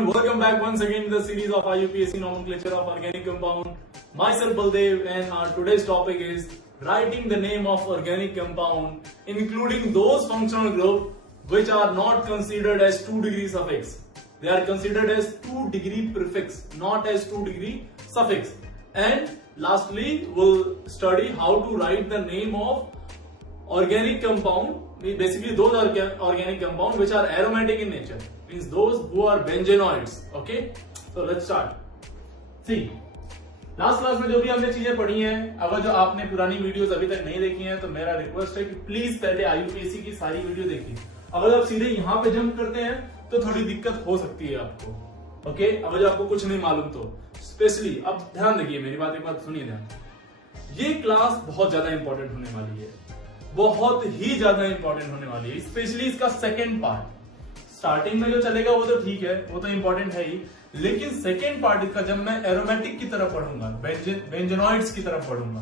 everyone, welcome back once again to the series of IUPAC nomenclature of organic compound. Myself Baldev, and our today's topic is writing the name of organic compound, including those functional groups which are not considered as 2-degree suffix. They are considered as 2-degree prefix, not as 2-degree suffix. And lastly, we'll study how to write the name of organic compound, basically those organic compound which are aromatic in nature, means those who are benzenoids. Okay, so let's start. See, last class में जो भी हमने चीजें पढ़ी हैं, अगर जो आपने पुरानी वीडियोस अभी तक नहीं देखी हैं तो मेरा रिक्वेस्ट है कि प्लीज पहले आईयूपीएससी की सारी वीडियो देखिए। अगर आप सीधे यहाँ पे जंप करते हैं तो थोड़ी दिक्कत हो सकती है आपको। ओके, अगर जो आपको कुछ नहीं मालूम तो स्पेशली अब ध्यान रखिए, मेरी बात एक बात सुनिए ध्यान। ये क्लास बहुत ज्यादा इंपॉर्टेंट होने वाली है, बहुत ही ज्यादा इंपॉर्टेंट होने वाली है, स्पेशली इसका सेकेंड पार्ट। स्टार्टिंग में जो चलेगा वो तो ठीक है, वो तो इंपॉर्टेंट है ही, लेकिन सेकेंड पार्ट इसका जब मैं एरोमेटिक की तरफ पढ़ूंगा, बेंजेनॉइड्स की तरफ पढ़ूंगा,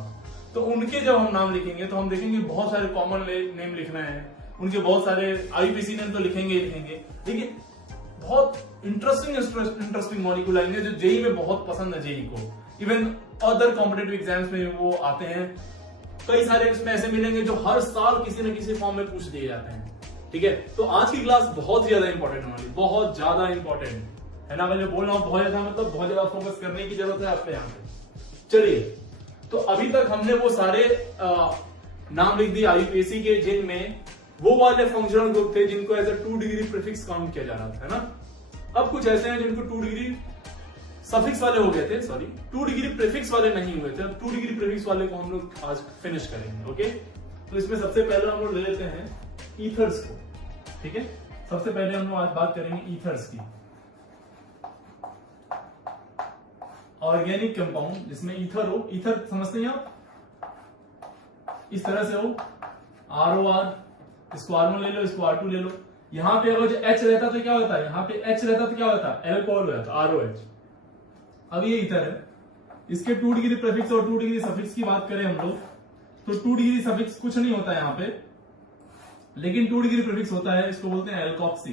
तो उनके जब हम नाम लिखेंगे तो हम देखेंगे बहुत सारे कॉमन नेम लिखना है, उनके बहुत सारे आईयूपीएसी नेम तो लिखेंगे ही लिखेंगे, लेकिन बहुत इंटरेस्टिंग मॉलिक्यूल आएंगे जो जेई में बहुत पसंद है, जेई को, इवन अदर कॉम्पिटिटिव एग्जाम्स में वो आते हैं। कई सारे उसमें ऐसे मिलेंगे जो हर साल किसी न किसी फॉर्म में पूछ दिए जाते हैं। ठीक है, तो आज की क्लास बहुत ही ज्यादा इंपॉर्टेंट होने वाली, बहुत ज्यादा इंपॉर्टेंट है ना। मैं जो बोल रहा हूँ बहुत ज्यादा, मतलब बहुत ज्यादा फोकस करने की जरूरत है आपको यहाँ पे। चलिए, तो अभी तक हमने वो सारे नाम लिख दिए आईयूपीएससी के, जिनमें वो वाले फंक्शनल ग्रुप थे जिनको एज अ 2-डिग्री प्रीफिक्स काउंट किया जा रहा था, है ना। अब कुछ ऐसे हैं जिनको 2-डिग्री सफिक्स वाले हो गए थे, सॉरी 2-डिग्री प्रीफिक्स वाले नहीं हुए थे। अब 2-डिग्री प्रीफिक्स वाले को हम लोग आज फिनिश करेंगे। ओके, तो इसमें सबसे पहले हम लोग ले लेते हैं ईथर्स को। ठीक है, सबसे पहले हम लोग आज बात करेंगे ईथर्स की। ऑर्गेनिक कंपाउंड जिसमें ईथर हो, ईथर समझते हैं आप, इस तरह से हो, ROR, इसको R1 ले लो, इसको R2 ले लो। यहां पे अगर जो H रहता तो क्या होता है, यहाँ पे H रहता तो क्या होता है, एल्कोहल हो जाता, ROH। अब ये ईथर है, इसके 2-डिग्री प्रीफिक्स और 2-डिग्री सफिक्स की बात करें हम लोग तो 2-डिग्री सफिक्स कुछ नहीं होता है यहाँ पे, लेकिन 2-डिग्री प्रीफिक्स होता है, इसको बोलते हैं एल्कॉक्सी।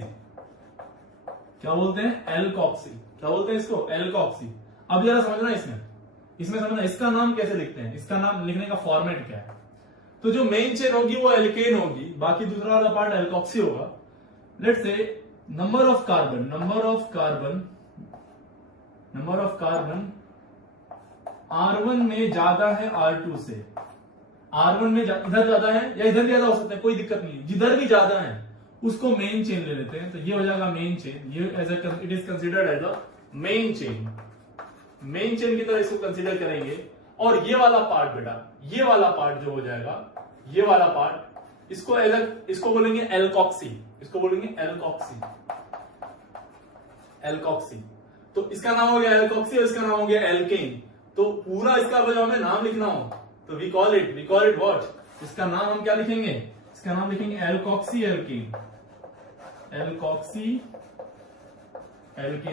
क्या बोलते हैं, एल्कॉक्सी। क्या बोलते हैं इसको, एल्कॉक्सी। अब जरा समझना इसमें समझना इसका नाम कैसे लिखते हैं, इसका नाम लिखने का फॉर्मेट क्या है। तो जो मेन चेन होगी वो एल्केन होगी, बाकी दूसरा वाला पार्ट एल्कॉक्सी होगा। Let's say number of carbon R1 में ज्यादा है R2 से। R1 में इधर ज्यादा है या इधर ज्यादा हो सकता है, कोई दिक्कत नहीं, जिधर भी ज्यादा है उसको मेन चेन ले लेते हैं। तो ये हो जाएगा मेन चेन, ये it is considered as a main chain. Main chain की तरह इसको कंसिडर करेंगे। और ये वाला पार्ट बेटा, ये वाला पार्ट जो हो जाएगा, ये वाला पार्ट, इसको बोलेंगे एल्कॉक्सी, इसको बोलेंगे एल्कॉक्सी। तो इसका नाम हो गया एल्कॉक्सी और इसका नाम हो गया एल्केन। तो पूरा इसका अगर हमें नाम लिखना हो तो वी कॉल इट व्हाट, इसका नाम हम क्या लिखेंगे, इसका नाम लिखेंगे alkoxy alkane.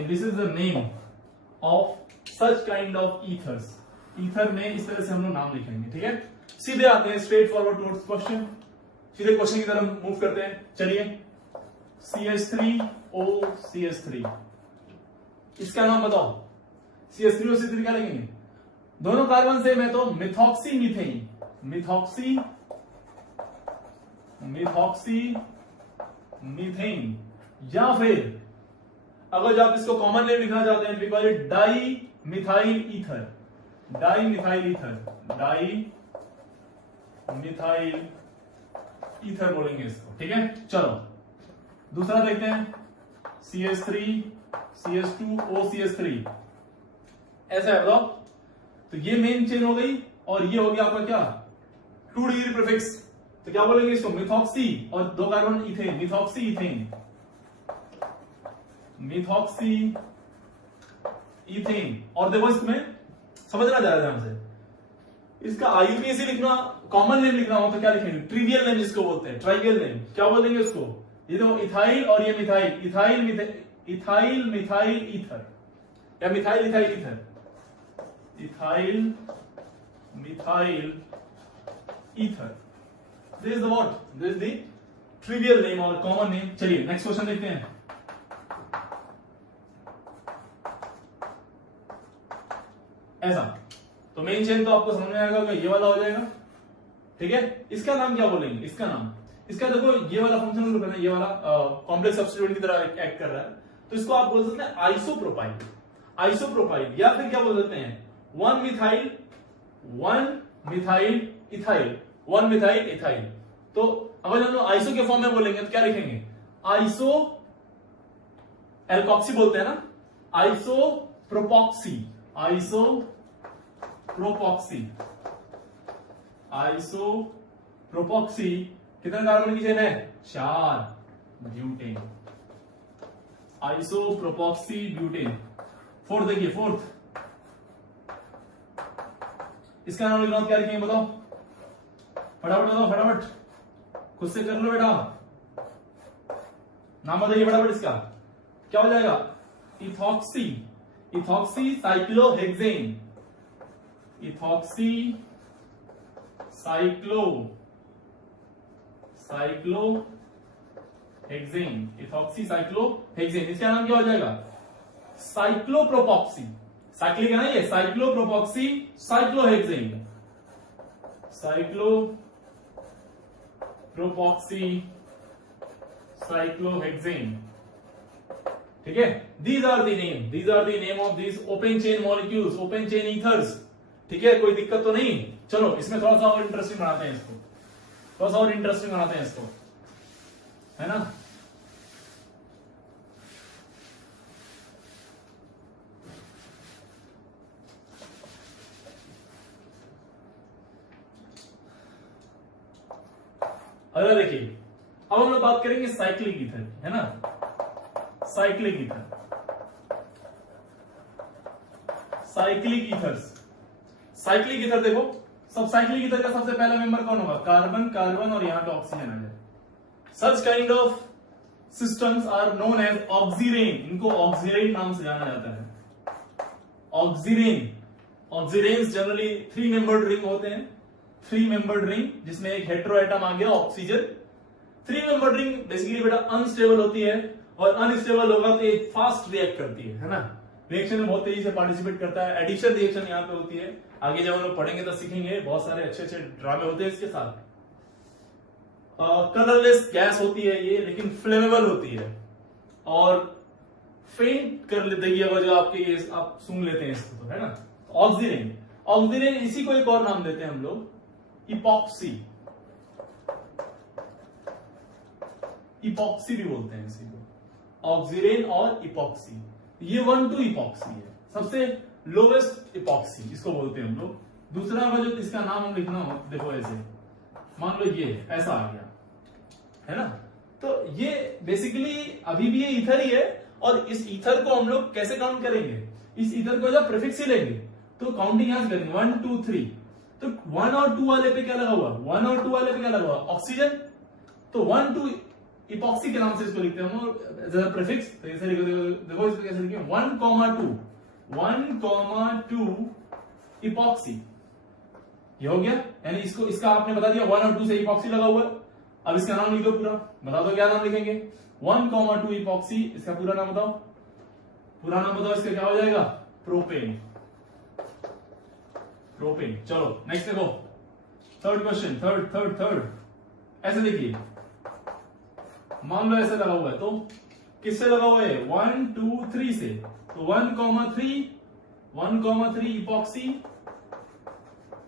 This is the name of such kind of ethers. Ether में इस तरह से हम लोग नाम लिखेंगे। ठीक है, सीधे आते हैं स्ट्रेट फॉरवर्ड टुवर्ड्स क्वेश्चन, सीधे क्वेश्चन की तरफ मूव करते हैं। चलिए, CH3OCH3, इसका नाम बताओ। CH3 और CH3 क्या लिखेंगे, दोनों कार्बन से मैं तो मिथॉक्सी मीथेन, या फिर अगर जो आप इसको कॉमन नेम लिखना चाहते हैं, because it di methyl ether बोलेंगे इसको। ठीक है, चलो दूसरा देखते हैं, CH3 CH2OCH3, ऐसा है बताओ। तो ये मेन चेन हो गई और ये हो गया आपका क्या, 2-डिग्री प्रीफिक्स। तो क्या बोलेंगे इसको, मिथॉक्सी और 2 कार्बन इथेन, मिथॉक्सी इथेन। और देखो इसमें समझना जा रहा है हमसे, इसका आईयूपीएसी लिखना, कॉमन नेम लिखना हो तो क्या लिखेंगे, ट्रिवियल नेम जिसको बोलते हैं, ट्राइवियल नेम। क्या बोलेंगे उसको, ये देखो इथाइल और ये मिथाइल, इथाइल मिथाइल ईथर, या methyl ether, ethyl methyl ether. This is what, this is the trivial name और कॉमन नेम। चलिए नेक्स्ट क्वेश्चन देखते हैं। ऐसा। तो मेन चेन तो आपको समझ में आएगा कि ये वाला हो जाएगा, ठीक है। इसका नाम क्या बोलेंगे, इसका नाम, इसका देखो ये वाला फंक्शनल ग्रुप है ना, ये वाला कॉम्प्लेक्स सब्स्टिट्यूएंट की तरह एक्ट कर रहा है, तो इसको आप बोल सकते हैं आइसोप्रोपाइल, आइसोप्रोपाइल, या फिर क्या बोल सकते हैं 1 मिथाइल इथाइल, 1 मिथाइल इथाइल। तो अगर हम लोग आइसो के फॉर्म में बोलेंगे तो क्या लिखेंगे, आइसो एल्कॉक्सी बोलते हैं ना, आइसो प्रोपॉक्सी, आइसो प्रोपॉक्सी, आइसो प्रोपॉक्सी। कितने कार्बन की चेन है, 4 ब्यूटेन, आइसो प्रोपॉक्सी ब्यूटेन। फोर्थ देखिए, फोर्थ इसका नाम लिखना क्या लिखेंगे बताओ, फटाफट बताओ, फटाफट खुद से कर लो बेटा, नाम बताइए फटाफट, इसका क्या हो जाएगा, ethoxy, ethoxy cyclohexane, ethoxy cyclohexane, ethoxy cyclohexane. इसका नाम क्या हो जाएगा, साइक्लोप्रोपॉक्सी, साइक्लिक है ना ये, साइक्लोप्रोपॉक्सी साइक्लोहेक्सेन, साइक्लोप्रोपॉक्सी साइक्लोहेक्सेन, ठीक है। These are the name of this open chain molecules, open chain ethers, ठीक है। कोई दिक्कत तो नहीं, चलो इसमें थोड़ा सा और इंटरेस्टिंग बनाते हैं इसको, थोड़ा सा और इंटरेस्टिंग बनाते हैं इसको, है ना। अगर देखिए, अब हम लोग बात करेंगे साइक्लिक ईथर की, है ना, cyclic ether, cyclic ethers, cyclic ether देखो, सब साइक्लिक ईथर का सबसे पहला मेंबर कौन होगा, कार्बन, कार्बन और यहां पे ऑक्सीजन आ जाए। Such kind of systems are known as oxirane, इनको ऑक्सीरेन नाम से जाना जाता है, oxirane. Oxiranes generally 3 membered ring होते हैं, 3 मेंबर्ड रिंग जिसमें एक हेटेरो एटम आ गया ऑक्सीजन। 3 मेंबर्ड रिंग बेसिकली बेटा अनस्टेबल होती है, और अनस्टेबल होगा तो ये फास्ट रिएक्ट करती है ना, रिएक्शन में बहुत तेजी से पार्टिसिपेट करता है। एडिशन रिएक्शन यहाँ पे होती है, आगे जब हम लोग पढ़ेंगे तो सीखेंगे, बहुत सारे अच्छे अच्छे ड्रामे होते हैं इसके साथ। कलरलेस गैस होती है ये, लेकिन फ्लेमेबल होती है, और फेंट कर देगी अगर जो आपके ये आप सूंघ लेते हैं इसको, तो है ना। ऑक्सीरेन, ऑक्सीरेन, इसी को एक और नाम देते हैं हम लोग इपॉक्सी, इपॉक्सी भी बोलते हैं इसी को, ऑक्सीरेन और इपॉक्सी। ये 1,2 इपॉक्सी है, सबसे लोवेस्ट इपॉक्सी इसको बोलते हैं हम लोग। दूसरा अगर जो इसका नाम हम लिखना हो, देखो ऐसे मान लो ये ऐसा आ गया, है ना। तो ये बेसिकली अभी भी ये ईथर ही है, और इस ईथर को हम लोग कैसे काउंट करेंगे, इस ईथर को जब प्रीफिक्स ही लेंगे तो काउंटिंग यहां से करेंगे 1 2 3। तो 1 और 2 वाले पे क्या लगा हुआ, 1 और 2 वाले पे क्या लगा हुआ, ऑक्सीजन। तो 1 2 इपॉक्सी के नाम से इसको लिखते हैं हम प्रीफिक्स। तो ऐसे देखो इसको कैसे लिखेंगे, 1,2 इपॉक्सी, ये हो गया। यानी इसको, इसका आपने बता दिया 1 और 2 से इपॉक्सी लगा हुआ है। अब इसका नाम लिख दो पूरा, बता दो क्या नाम लिखेंगे, 1,2 इपॉक्सी। इसका पूरा नाम बताओ, पूरा नाम बताओ इसका क्या हो जाएगा, प्रोपेन, प्रोपेन। चलो नेक्स्ट देखो, थर्ड क्वेश्चन, थर्ड ऐसे देखिए, मान लो ऐसे लगा हुआ है, तो किससे लगा हुआ है, 1 2 3 से। तो 1,3 इपॉक्सी,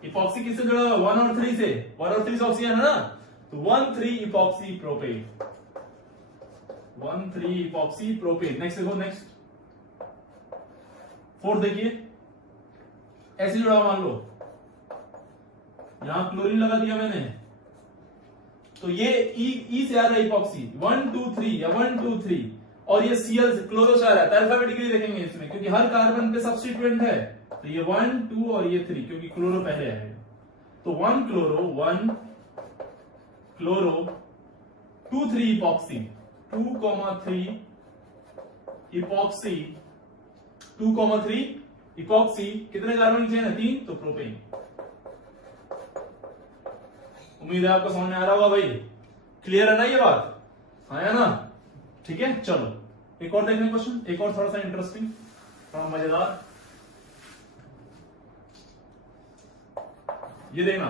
इपॉक्सी किससे जुड़ा हुआ है, 1 और 3 से, 1 और 3 से ऑक्सीजन है ना, तो 1,3 epoxy propane, 1,3 epoxy propane. Next देखो, नेक्स्ट फोर्थ देखिए, ऐसे जुड़ा मान लो, यहां क्लोरीन लगा दिया मैंने, तो ये ई से आ रहा है इपॉक्सी, 1 2 3 या 1 2 3, और ये Cl क्लोरो से आ रहा है। तो अल्फाबेटिकली देखेंगे इसमें, क्योंकि हर कार्बन पे सब्स्टिट्यूएंट है, तो ये 1 2 और ये 3, क्योंकि क्लोरो पहले आएगा। तो 1 क्लोरो 2 3 इपॉक्सी, 2,3 इपॉक्सी, 2,3 इपॉक्सी। कितने कार्बन चेन है, 3, तो प्रोपेन। उम्मीद है आपको समझ में आ रहा होगा भाई, क्लियर है ना ये बात, आया ना, ठीक है। चलो एक और देखने क्वेश्चन, एक और थोड़ा सा इंटरेस्टिंग, थोड़ा मजेदार। ये देखना,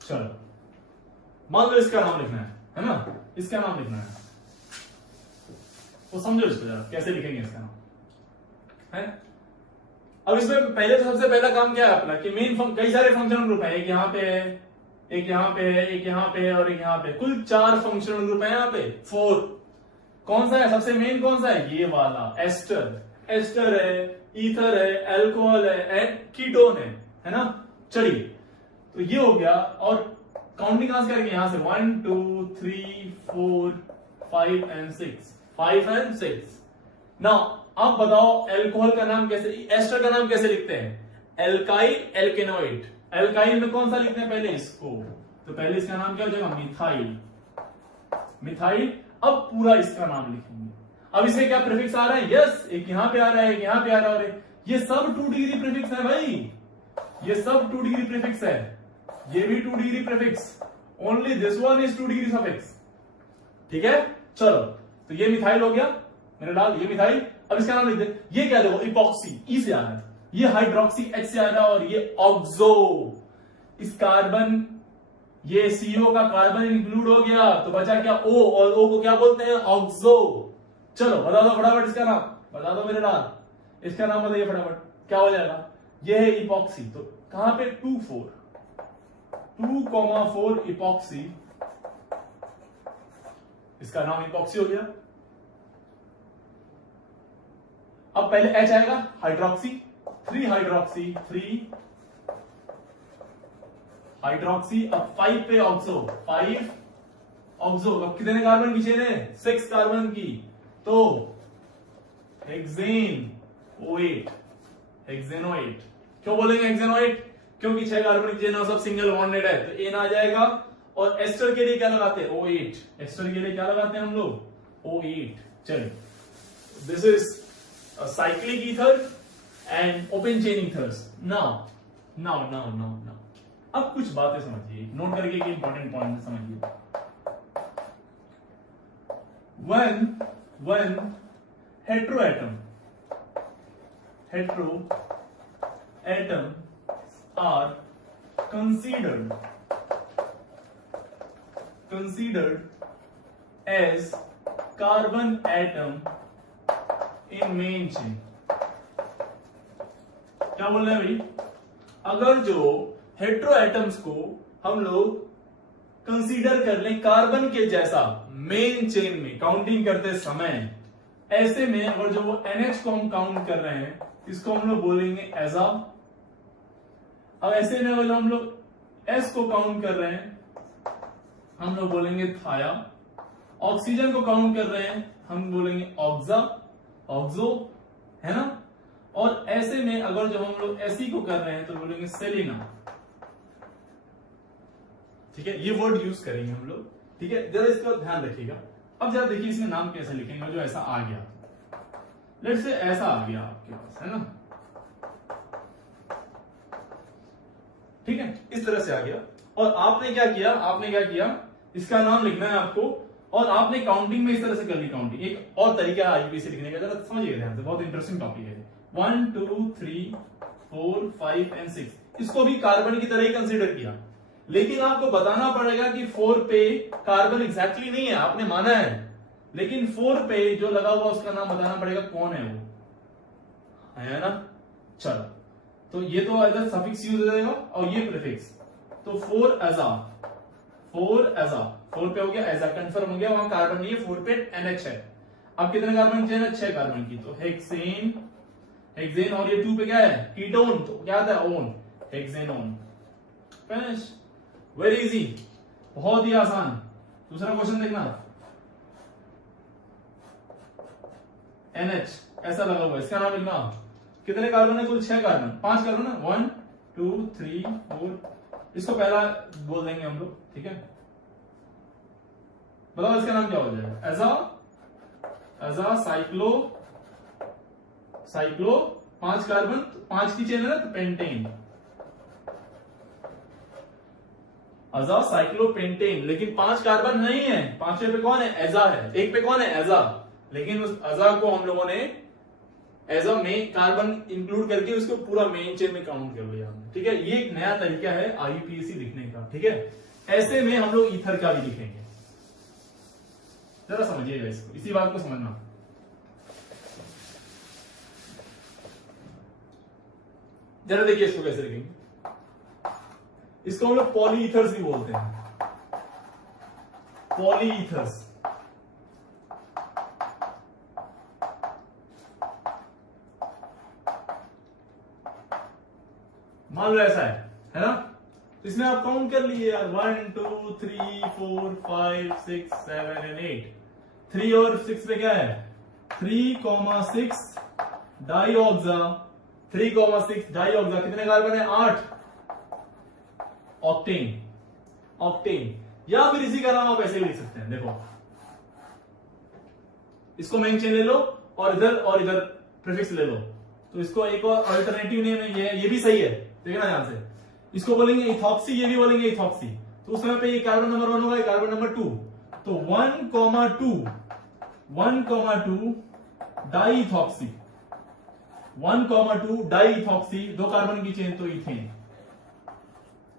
चलो मान लो इसका नाम लिखना है ना, इसका नाम लिखना है, तो समझो इसको जरा कैसे लिखेंगे इसका नाम है। अब इसमें पहले तो सबसे पहला काम क्या है अपना कि मेन कई सारे फंक्शनल ग्रुप है, एक यहाँ पे है, एक यहाँ पे है, एक यहाँ पे है और एक यहाँ पे, कुल 4 फंक्शनल ग्रुप है यहाँ पे 4। कौन सा है सबसे मेन, कौन सा है, ये वाला एस्टर। एस्टर है, ईथर है, एल्कोहल है एंड कीटोन है ना। चलिए तो ये हो गया, और काउंटिंग कहां से करेंगे, यहां से 1 2 3 4 5 एंड 6, 5 एंड 6। नाउ आप बताओ एल्कोहल का नाम कैसे, एस्टर का नाम कैसे लिखते हैं, एल्काइल एल्केनोइड। एल्काइल में कौन सा लिखते हैं पहले इसको, तो पहले इसका नाम क्या हो जाएगा, मिथाइल। मिथाइल, अब पूरा इसका नाम लिखेंगे। अब इसे क्या प्रीफिक्स आ रहा है, यस, एक यहां पे आ रहा है, एक यहां पे आ रहा है, ये सब 2 डिग्री प्रीफिक्स है भाई, ये सब 2 डिग्री प्रीफिक्स है, ये भी 2 degree prefix, only this one is 2 degree suffix. ठीक है, चलो तो ये मिथाइल हो गया मेरे लाल, ये मिथाइल। अब इसका नाम लिख दे, ये क्या देखो, इपॉक्सी, ई से आ रहा है, ये हाइड्रोक्सी, एच से आ रहा है, और ये ऑक्सो। इस कार्बन, ये सीओ का कार्बन इंक्लूड हो गया, तो बचा क्या, ओ, और ओ को क्या बोलते हैं, ऑक्सो। चलो बता दो फटाफट इसका नाम, बता दो मेरे लाल, इसका नाम बताइए फटाफट, क्या हो जाएगा, ये है इपॉक्सी। तो कहां पे 2 4 इपॉक्सी, इसका नाम इपॉक्सी हो गया। अब पहले एच आएगा, हाइड्रोक्सी, 3 हाइड्रोक्सी, 3 हाइड्रोक्सी, अब 5 पे ऑक्सो, 5 ऑक्सो। अब कितने कार्बन की चेन है, 6 कार्बन की, तो हेक्सेन O8, हेक्सेनोएट। क्यों बोलेंगे हेक्सेनोएट, क्योंकि 6 कार्बन की चेन है, सब सिंगल बॉन्डेड है, तो एन आ जाएगा। और एस्टर के लिए क्या लगाते हैं, O8, एस्टर के लिए क्या लगाते हैं हम लोग, O8। चलिए, this is cyclic ether and open chain ethers. now अब कुछ बातें समझिए, नोट करके एक इंपॉर्टेंट पॉइंट समझिए। when heteroatom are considered as carbon atom in main chain, क्या बोल रहे हैं भाई, अगर जो हेट्रो एटम्स को हम लोग कंसीडर कर लें कार्बन के जैसा मेन चेन में काउंटिंग करते समय, ऐसे में अगर जो वो NH को हम काउंट कर रहे हैं, इसको हम लोग बोलेंगे एजा। अब ऐसे में अगर हम लोग S को काउंट कर रहे हैं, हम लोग बोलेंगे थाया। ऑक्सीजन को काउंट कर रहे हैं, हम बोलेंगे ऑक्सा, ऑक्सो, है ना। और ऐसे में अगर जो हम लोग एसी को कर रहे हैं तो बोलेंगे सेलिना। ठीक है, ये वर्ड यूज करेंगे हम लोग, ठीक है, जरा इसका ध्यान रखिएगा। अब जरा देखिए इसमें नाम कैसे लिखेंगे, जो ऐसा आ गया, लेट्स से ऐसा आ गया आपके पास, है ना, ठीक है, इस तरह से आ गया। और आपने क्या किया, इसका नाम लिखना है आपको, और आपने काउंटिंग में इस तरह से कर ली काउंटिंग। एक और तरीका है आईयूपीएसी लिखने का, जरा समझिए ध्यान से, बहुत इंटरेस्टिंग टॉपिक है। 1 2 3 4 5 एंड 6, इसको भी कार्बन की तरह ही कंसीडर किया, लेकिन आपको बताना पड़ेगा कि 4 पे कार्बन एग्जैक्टली नहीं है, आपने माना है, लेकिन 4 पे जो लगा हुआ उसका नाम बताना पड़ेगा, कौन है वो, है ना। चलो, तो ये तो एज सफिक्स यूज हो जाएगा, और ये प्रीफिक्स, तो 4 पे हो गया, ऐसा कंफर्म हो गया, वहां कार्बन नहीं है, 4 पे NH है। अब कितने कार्बन की है, 6 कार्बन की, तो हेक्सेन, और ये 2 पे क्या है, कीटोन, तो क्या आता है, ओन, हेक्सेनोन। फिनिश, वेरी इजी, बहुत ही आसान। दूसरा क्वेश्चन देखना, NH ऐसा लगा हुआ है, इसका नाम लिखना, कितने कार्बन है, कुल 6 कार्बन, 5 कार्बन है, 1 2 3 4, इसको पहला बोल देंगे हम लोग, ठीक है। बताओ इसका नाम क्या हो जाएगा, एजा साइक्लो 5 कार्बन, 5 की चेन है ना, तो पेंटेन। अजासाइक्लोपेंटेन, लेकिन 5 कार्बन नहीं है, 5वें पे कौन है, एजा है, एक पे कौन है, एजा, लेकिन उस अजा को हम लोगों ने as a main carbon include करके उसको पूरा मेन चेन में काउंट कर लिया हमने, ठीक है। ये एक नया तरीका है IUPAC लिखने का, ठीक है। ऐसे में हम लोग ईथर का भी लिखेंगे, जरा समझिएगा इसको, इसी बात को समझना। जरा देखिए इसको कैसे लिखेंगे, इसको हम लोग पॉलीईथर्स भी बोलते हैं, पॉलीईथर्स। मान लो ऐसा है ना, तो इसमें आप काउंट कर लीजिए यार, 1 2 3 4 5 6 7 एंड 8, 3 और 6 पे क्या है, 3,6 डाईऑक्सा, 3,6 डाईऑक्सा, कितने कार्बन है, 8, ऑक्टेन, ऑक्टेन। या फिर इसी का नाम आप ऐसे भी लिख सकते हैं, देखो इसको मेन चेन ले लो और इधर प्रीफिक्स ले लो, तो इसको एक और अल्टरनेटिव नेम है, ये भी सही है, देखना ध्यान से, इसको बोलेंगे इथॉक्सी, ये भी बोलेंगे इथॉक्सी, तो उस समय पे ये कार्बन नंबर 1 होगा, कार्बन नंबर 2, तो 1,2 डाईइथॉक्सी, 1,2 डाईइथॉक्सी, 2 कार्बन की चेन तो इथेन,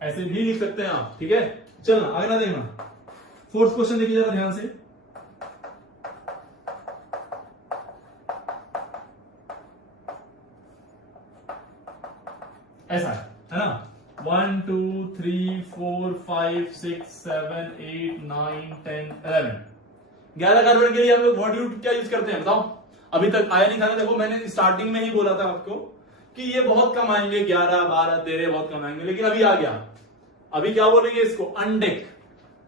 ऐसे भी लिख सकते हैं आप, ठीक है। चलना अगला देखना, 4th क्वेश्चन देखिए जरा ध्यान से, ऐसा है ना, 1 2 3 4 5 6 7 8 9 10 11, 11 कार्बन के लिए हम लोग व्हाट क्या यूज करते हैं बताओ, अभी तक आया नहीं था ना, देखो मैंने स्टार्टिंग में ही बोला था आपको कि ये बहुत कम आएंगे, 11 12 13 बहुत कम आएंगे, लेकिन अभी आ गया, अभी क्या बोलेंगे इसको, अनडेक,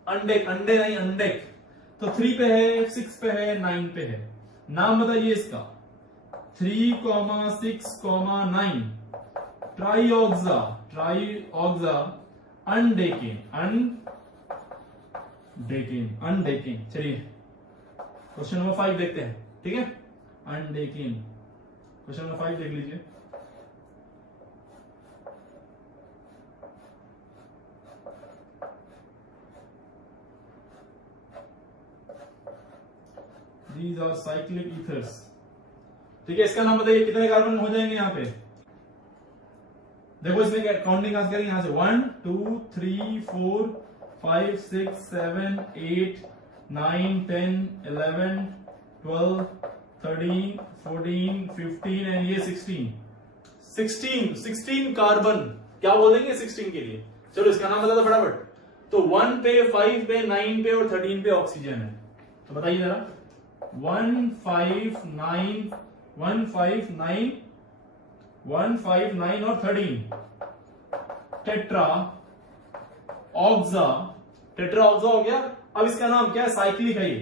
अनडेक, अंडे नहीं अनडेक, तो 3 पे है, 6 पे है, 9 पे है, नाम बताइए इसका, 3,6,9 ट्राईऑक्सा, ट्राईऑक्सा अनडेकेन, अनडेकेन। चलिए क्वेश्चन नंबर 5 देखते हैं, ठीक है, अनडेकेन, क्वेश्चन नंबर 5 देख लीजिए, These are cyclic ethers, ठीक है। इसका नाम बताइए कितने कार्बन हो जाएंगे यहाँ पे, देखो इसमें काउंटिंग कहां से करेंगे, यहां से 1 2 3 4 5 6 7 8 9 10 11 12 13 14 15 एंड ये 16 कार्बन, क्या बोलेंगे 16 के लिए, चलो इसका नाम बता दो फटाफट, तो 1 पे 5 पे 9 पे और 13 पे ऑक्सीजन है, तो बताइए जरा, 159 और 13, टेट्रा ऑक्सा, टेट्रा ऑक्सा हो गया। अब इसका नाम क्या है, साइक्लिक है ये,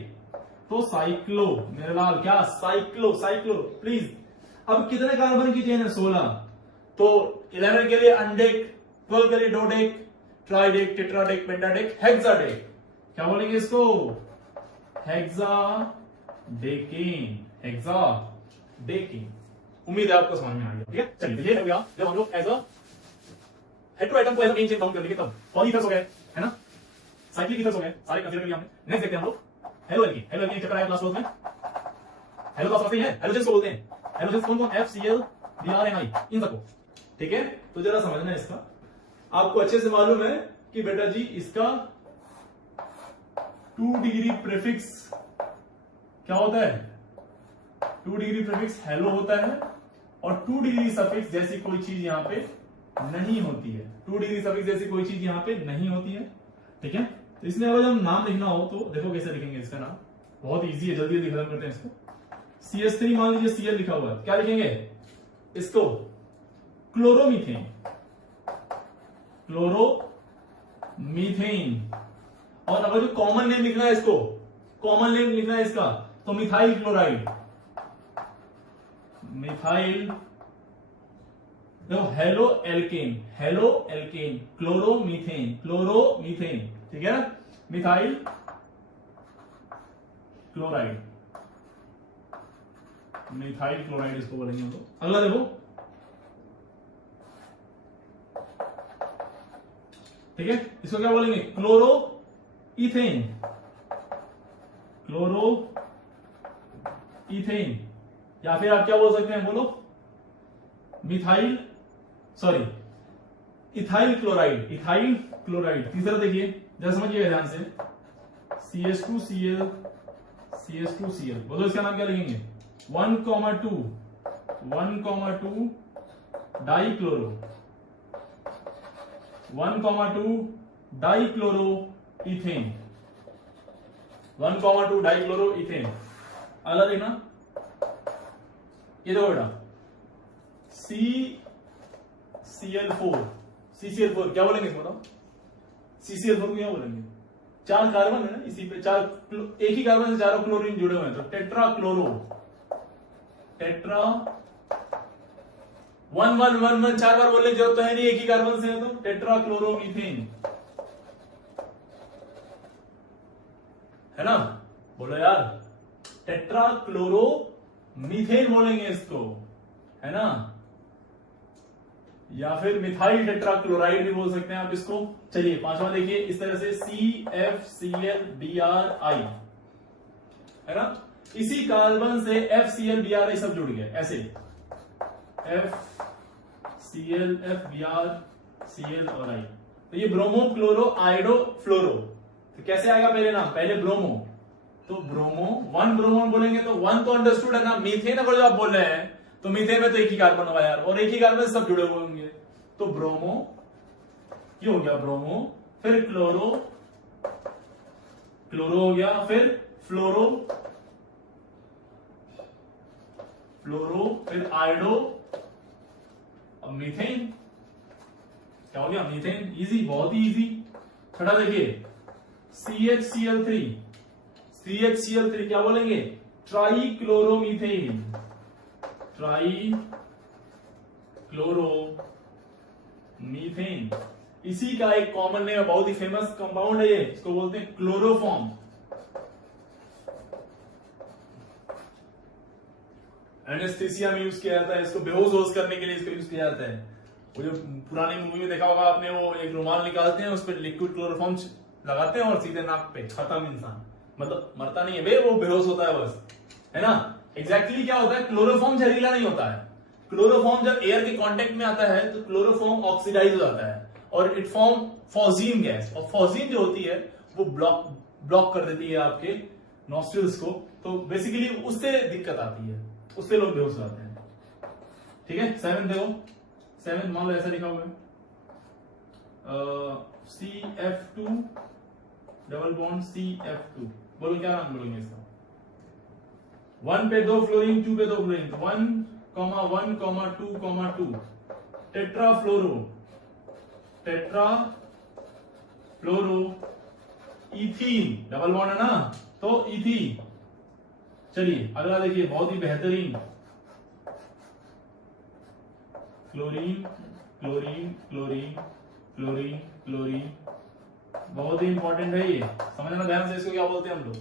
तो साइक्लो, मेरे लाल क्या, साइक्लो, साइक्लो प्लीज। अब कितने कार्बन की चेन है, 16, तो 11 के लिए अनडेक, 12 के लिए डोडेक, ट्राइडेक, टेट्राडेक, पेंटाडेक, हेक्साडेक, क्या बोलेंगे इसको, हेक्साडेकेन, हेक्साडेकेन। उम्मीद है आपको समझ में आ गया, ठीक है। चलिए ये हो गया जब हम लोग एज अ हेटेरोएटम को as a main chain count कर लेंगे, तब पॉलीईथर्स हो गए, है ना, साइक्लिक ईथर्स हो गए, सारे कंसीडर कर लिया हमने। नेक्स्ट देखते हैं हम लोग hello alkene, hello alkene chapter आया क्लास 4 में, हेलो क्लास समझते हैं, हेलोजेंस को बोलते हैं, हेलोजेंस कौन कौन, FCl, Br and I, इन सबको, ठीक है। तो जरा समझना है इसका, आपको अच्छे से मालूम है कि बेटा जी इसका 2 डिग्री प्रीफिक्स क्या होता है, 2 डिग्री प्रीफिक्स हेलो होता है, और 2 डिग्री सफिक्स जैसी कोई चीज यहां पे नहीं होती है, 2 डिग्री सफिक्स जैसी कोई चीज यहां पे नहीं होती है, ठीक है। तो इसमें अगर हम नाम लिखना हो तो देखो कैसे लिखेंगे इसका नाम, बहुत इजी है, जल्दी जल्दी खत्म करते हैं इसको। CH3 मान लीजिए Cl लिखा हुआ है, क्या लिखेंगे इसको, क्लोरोमीथेन, क्लोरोमीथेन। और अगर जो कॉमन नेम लिखना है इसको, कॉमन नेम लिखना है इसका, तो मिथाइल क्लोराइड, मिथाइल, देखो halo alkane, halo alkane, chloromethane, chloromethane, ठीक है ना, मिथाइल क्लोराइड, मिथाइल क्लोराइड इसको बोलेंगे हम लोग। अगला देखो ठीक है, इसको क्या बोलेंगे? क्लोरो इथेन, क्लोरो इथेन, या फिर आप क्या बोल सकते हैं, बोलो? Methyl, sorry, ethyl chloride, ethyl chloride. तीसरा देखिए, जरा समझिएगा ध्यान से, CH2Cl, CH2Cl, बोलो इसका नाम क्या लिखेंगे? 1,2 dichloro, 1,2 dichloro ethane, 1,2 dichloro ethane. अगला देखना, ये देखो बेटा, CCl4 क्या बोलेंगे इसको बताओ? CCl4 को क्या बोलेंगे? 4 कार्बन है ना इसी पे, एक ही कार्बन से चारों क्लोरीन जुड़े हुए हैं, तो टेट्रा क्लोरो, टेट्रा 1,1,1,1 4 बार बोलने की जरूरत तो है नहीं, एक ही कार्बन से है, तो टेट्रा क्लोरो मीथेन, है ना? बोलो यार, टेट्रा क्लोरो मीथेन बोलेंगे इसको, है ना? या फिर मिथाइल टेट्राक्लोराइड भी बोल सकते हैं आप इसको। चलिए पांचवा देखिए, इस तरह से CFClBrI, है ना? इसी कार्बन से FClBrI सब जुड़ गए ऐसे, FCl FBr Cl और I, तो ये ब्रोमो क्लोरो आइडो फ्लोरो। तो कैसे आएगा पहले नाम? पहले ब्रोमो, तो ब्रोमो, 1 ब्रोमो बोलेंगे तो 1 तो अंडरस्टूड है ना। मीथेन अगर जो आप बोल रहे हैं तो मीथेन में तो एक ही कार्बन होगा यार, और एक ही कार्बन से सब जुड़े हुए होंगे, तो ब्रोमो, ये हो गया ब्रोमो, फिर क्लोरो, क्लोरो हो गया, फिर फ्लोरो, फ्लोरो, फिर आयोडो, अब मीथेन, क्या हो गया? मीथेन। इजी, बहुत ही इजी। छठा देखिए, CHCl3 क्या बोलेंगे? Try chloromethane, try chloromethane. इसी का एक कॉमन नेम है, बहुत ही फेमस कंपाउंड है ये, इसको बोलते हैं क्लोरोफॉर्म। एनेस्थीसिया में यूज किया जाता है, इसको बेहोश करने के लिए इसको यूज किया जाता है। वो जो पुरानी मूवी में देखा होगा आपने, वो एक रुमाल निकालते हैं, उस पर लिक्विड क्लोरोफॉर्म लगाते हैं और सीधे नाक पे, खत्म इंसान। मतलब मरता नहीं है बे, वो बेहोश होता है बस, है ना? एग्जैक्टली क्या होता है? क्लोरोफॉर्म जहरीला नहीं होता है। क्लोरोफॉर्म जब एयर के कांटेक्ट में आता है तो क्लोरोफॉर्म ऑक्सीडाइज हो जाता है और इट फॉर्म फॉजीन गैस, और फॉजीन जो होती है वो ब्लॉक कर देती है आपके नॉस्ट्रिल्स को, तो बेसिकली उससे दिक्कत आती है, उससे लोग बेहोश जाते हैं। ठीक है, 7 देखो, 7 मान लो ऐसा लिखा हुआ है, CF2 डबल बॉन्ड CF2, बोलो क्या नाम बोलेंगे इसका? 1 पे 2 फ्लोरीन, 2 पे 2 फ्लोरीन, 1,1,2,2 टेट्रा फ्लोरो, टेट्रा फ्लोरो इथीन, डबल बॉन्ड है ना, तो इथी। चलिए अगला देखिए, बहुत ही बेहतरीन, chlorine chlorine chlorine chlorine chlorine, बहुत ही इंपॉर्टेंट है ये, समझना ध्यान से। इसको क्या बोलते हैं हम लोग?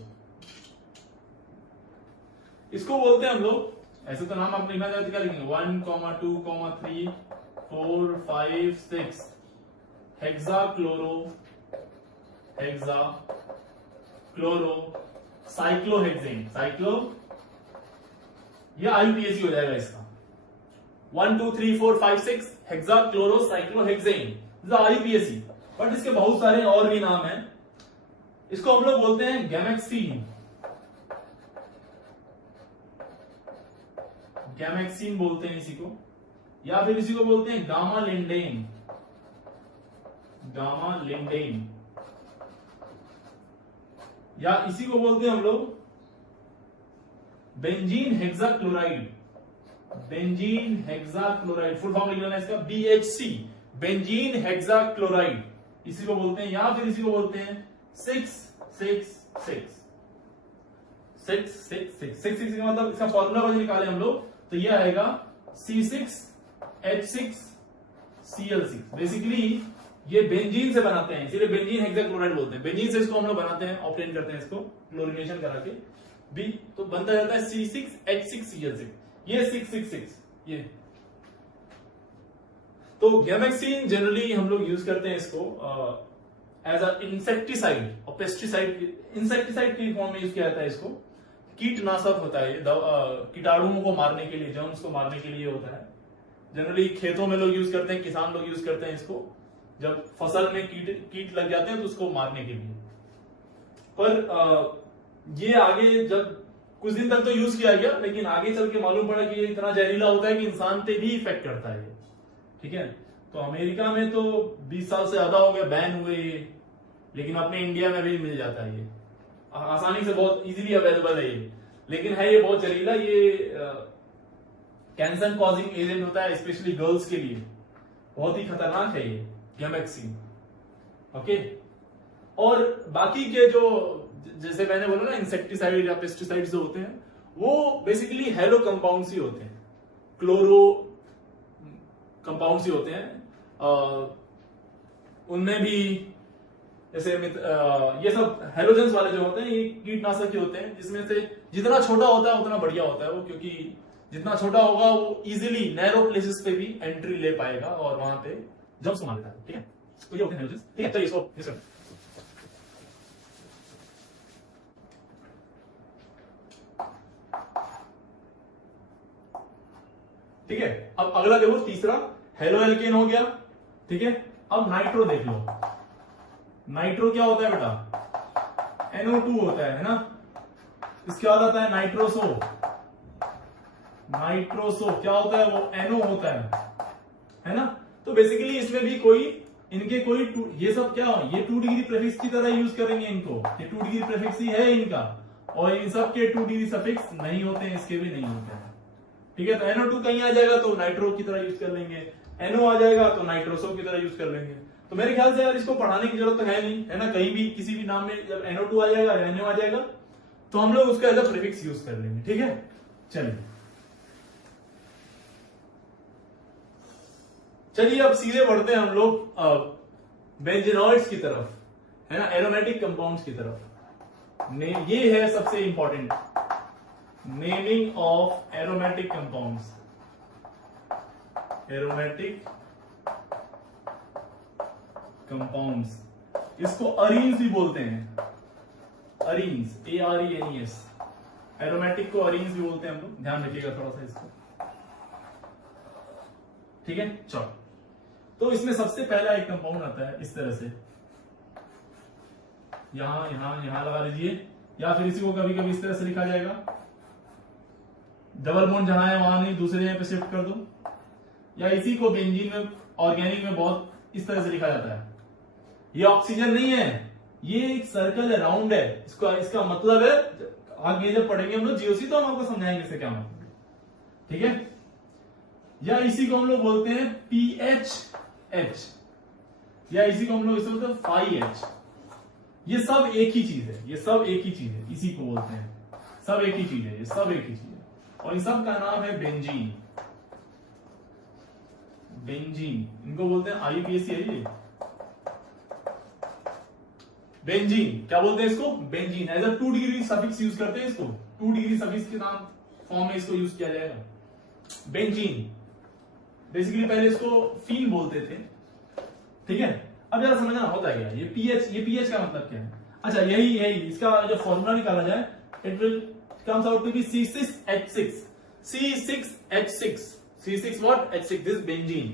इसको बोलते हैं हम लोग, ऐसे तो नाम आप लिखना चाहते क्या लिखेंगे? 1, 2, 3, 4, 5, 6 hexa chloro, hexa chloro cyclohexane, cyclo, ये IUPAC हो जाएगा इसका। 1, 2, 3, 4, 5, 6 hexa chloro cyclohexane, IUPAC। But इसके बहुत सारे और भी नाम हैं। इसको हम लोग बोलते हैं गैमेक्सीन, गैमेक्सीन बोलते हैं इसी को, या फिर इसी को बोलते हैं गामा लिंडेन, गामा लिंडेन, या इसी को बोलते हैं हम लोग benzene hexachloride, benzene hexachloride, full form लिख लेना इसका BHC, बेंजीन हेक्साक्लोराइड, इसी को बोलते हैं। या फिर इसी को बोलते हैं 666, 666 का मतलब इसका फॉर्मूला वजह निकाले हम लोग तो ये आएगा C6H6Cl6। बेसिकली ये बेंजीन से बनाते हैं, इसीलिए बेंजीन हेक्साक्लोराइड बोलते हैं। बेंजीन से इसको हम लोग बनाते हैं, ऑप्टेन करते हैं इसको क्लोरीनेशन करा के भी, तो बनता जाता है C6H6Cl6, ये 666 ये। तो गैमेक्सिन जनरली हम लोग यूज करते हैं इसको एज अ इंसेक्टिसाइड और पेस्टिसाइड, इंसेक्टिसाइड की फॉर्म में यूज किया जाता है इसको। कीटनाशक होता है ये, कीटाणुओं को मारने के लिए, जर्म्स को मारने के लिए होता है। जनरली खेतों में लोग यूज करते हैं, किसान लोग यूज करते हैं इसको जब फसल में कीट लग जाते हैं तो उसको मारने के लिए। पर ये आगे जब कुछ दिन तक तो यूज किया गया, लेकिन आगे चल के मालूम पड़ा कि ये इतना जहरीला होता है कि इंसान पे भी इफेक्ट करता है। ठीक है, तो अमेरिका में तो 20 साल से ज्यादा हो गए बैन हुए ये, लेकिन अपने इंडिया में भी मिल जाता है ये आसानी से, बहुत इजीली अवेलेबल है ये। लेकिन है ये बहुत जहरीला, ये कैंसर कॉजिंग एजेंट होता है, स्पेशली गर्ल्स के लिए बहुत ही खतरनाक है ये गैमेक्सिन। ओके, और बाकी के जो जैसे मैंने बोला ना इंसेक्टिसाइड या पेस्टिसाइड जो होते हैं वो बेसिकली हेलो कंपाउंड्स ही होते हैं, क्लोरो कंपाउंड्स ही होते हैं। उनमें भी जैसे ये सब हेलोजेंस वाले जो होते हैं ये कीटनाशक ही होते हैं, जिसमें से जितना छोटा होता है उतना बढ़िया होता है वो, क्योंकि जितना छोटा होगा वो इजीली नैरो प्लेसेस पे भी एंट्री ले पाएगा और वहां पे जर्म्स को मार देता है। ठीक है, तो ये होते हैं हेलोजेंस। ठीक है, चलिए इसको ठीक है। अब अगला देखो, तीसरा हेलो एल्केन हो गया। ठीक है, अब नाइट्रो देख लो। नाइट्रो क्या होता है बेटा? NO2 होता है ना। इसके बाद आता है नाइट्रोसो। नाइट्रोसो क्या होता है? वो NO होता है ना। तो बेसिकली इसमें भी कोई इनके कोई ये सब क्या हो, ये 2 डिग्री प्रीफिक्स की तरह यूज करेंगे इनको, ये 2 डिग्री प्रीफिक्स ही है इनका, और इन सब के 2 डिग्री सफिक्स नहीं होते हैं, इसके भी नहीं होते हैं। ठीक है, तो NO2 कहीं आ जाएगा तो नाइट्रो की तरह यूज कर लेंगे, NO आ जाएगा तो नाइट्रोसो की तरह यूज कर लेंगे। तो मेरे ख्याल से यार इसको पढ़ाने की जरूरत तो है नहीं, है ना। कहीं भी किसी भी नाम में जब NO2 आ जाएगा या NO आ जाएगा तो हम लोग उसका एज अ प्रीफिक्स यूज कर लेंगे। ठीक है, चलिए अब सीधे बढ़ते हैं हम लोग बेंजेनॉइड्स की तरफ, है ना, एरोमेटिक कंपाउंड्स की तरफ। ये है सबसे important, naming of aromatic compounds. Aromatic compounds, इसको अरीन्स भी बोलते हैं, अरीन्स, ARENES। एरोमेटिक को अरीन्स भी बोलते हैं हम लोग, ध्यान रखिएगा थोड़ा सा इसको। ठीक है, चलो, तो इसमें सबसे पहला एक कंपाउंड आता है इस तरह से, यहां लगा लीजिए, या फिर इसी को कभी कभी इस तरह से लिखा जाएगा, डबल बॉन्ड जहां है वहां नहीं, दूसरे जगह पे शिफ्ट कर दो, या इसी को बेंजीन में, ऑर्गेनिक में बहुत इस तरह से लिखा जाता है। ये ऑक्सीजन नहीं है, ये एक सर्कल है, राउंड है, इसका मतलब है, आगे जब पढ़ेंगे हम लोग GOC तो हम आपको समझाएंगे इससे क्या मतलब। ठीक है, या इसी को हम लोग बोलते हैं PHH, या इसी को हम लोग इसे बोलते हैं PHI। ये सब एक ही चीज है, ये सब एक ही चीज है, इसी को बोलते हैं, सब एक ही चीज है, ये सब एक ही चीज है, और इन सब का नाम है बेंजीन। बेंजीन इनको बोलते हैं, IUPAC है ये बेंजीन। क्या बोलते हैं इसको? Benzene. As a 2 degree suffix use करते हैं इसको, 2 डिग्री सफिक्स के नाम फॉर्म में इसको यूज किया जाएगा, बेंजीन। बेसिकली पहले इसको फीन बोलते थे। ठीक है, अब जरा समझना होता है क्या ये पीएच का मतलब क्या है। अच्छा, यही इसका जो फॉर्मूला निकाला जाए, it will comes out to be C6H6। C6 what? H6। This benzene,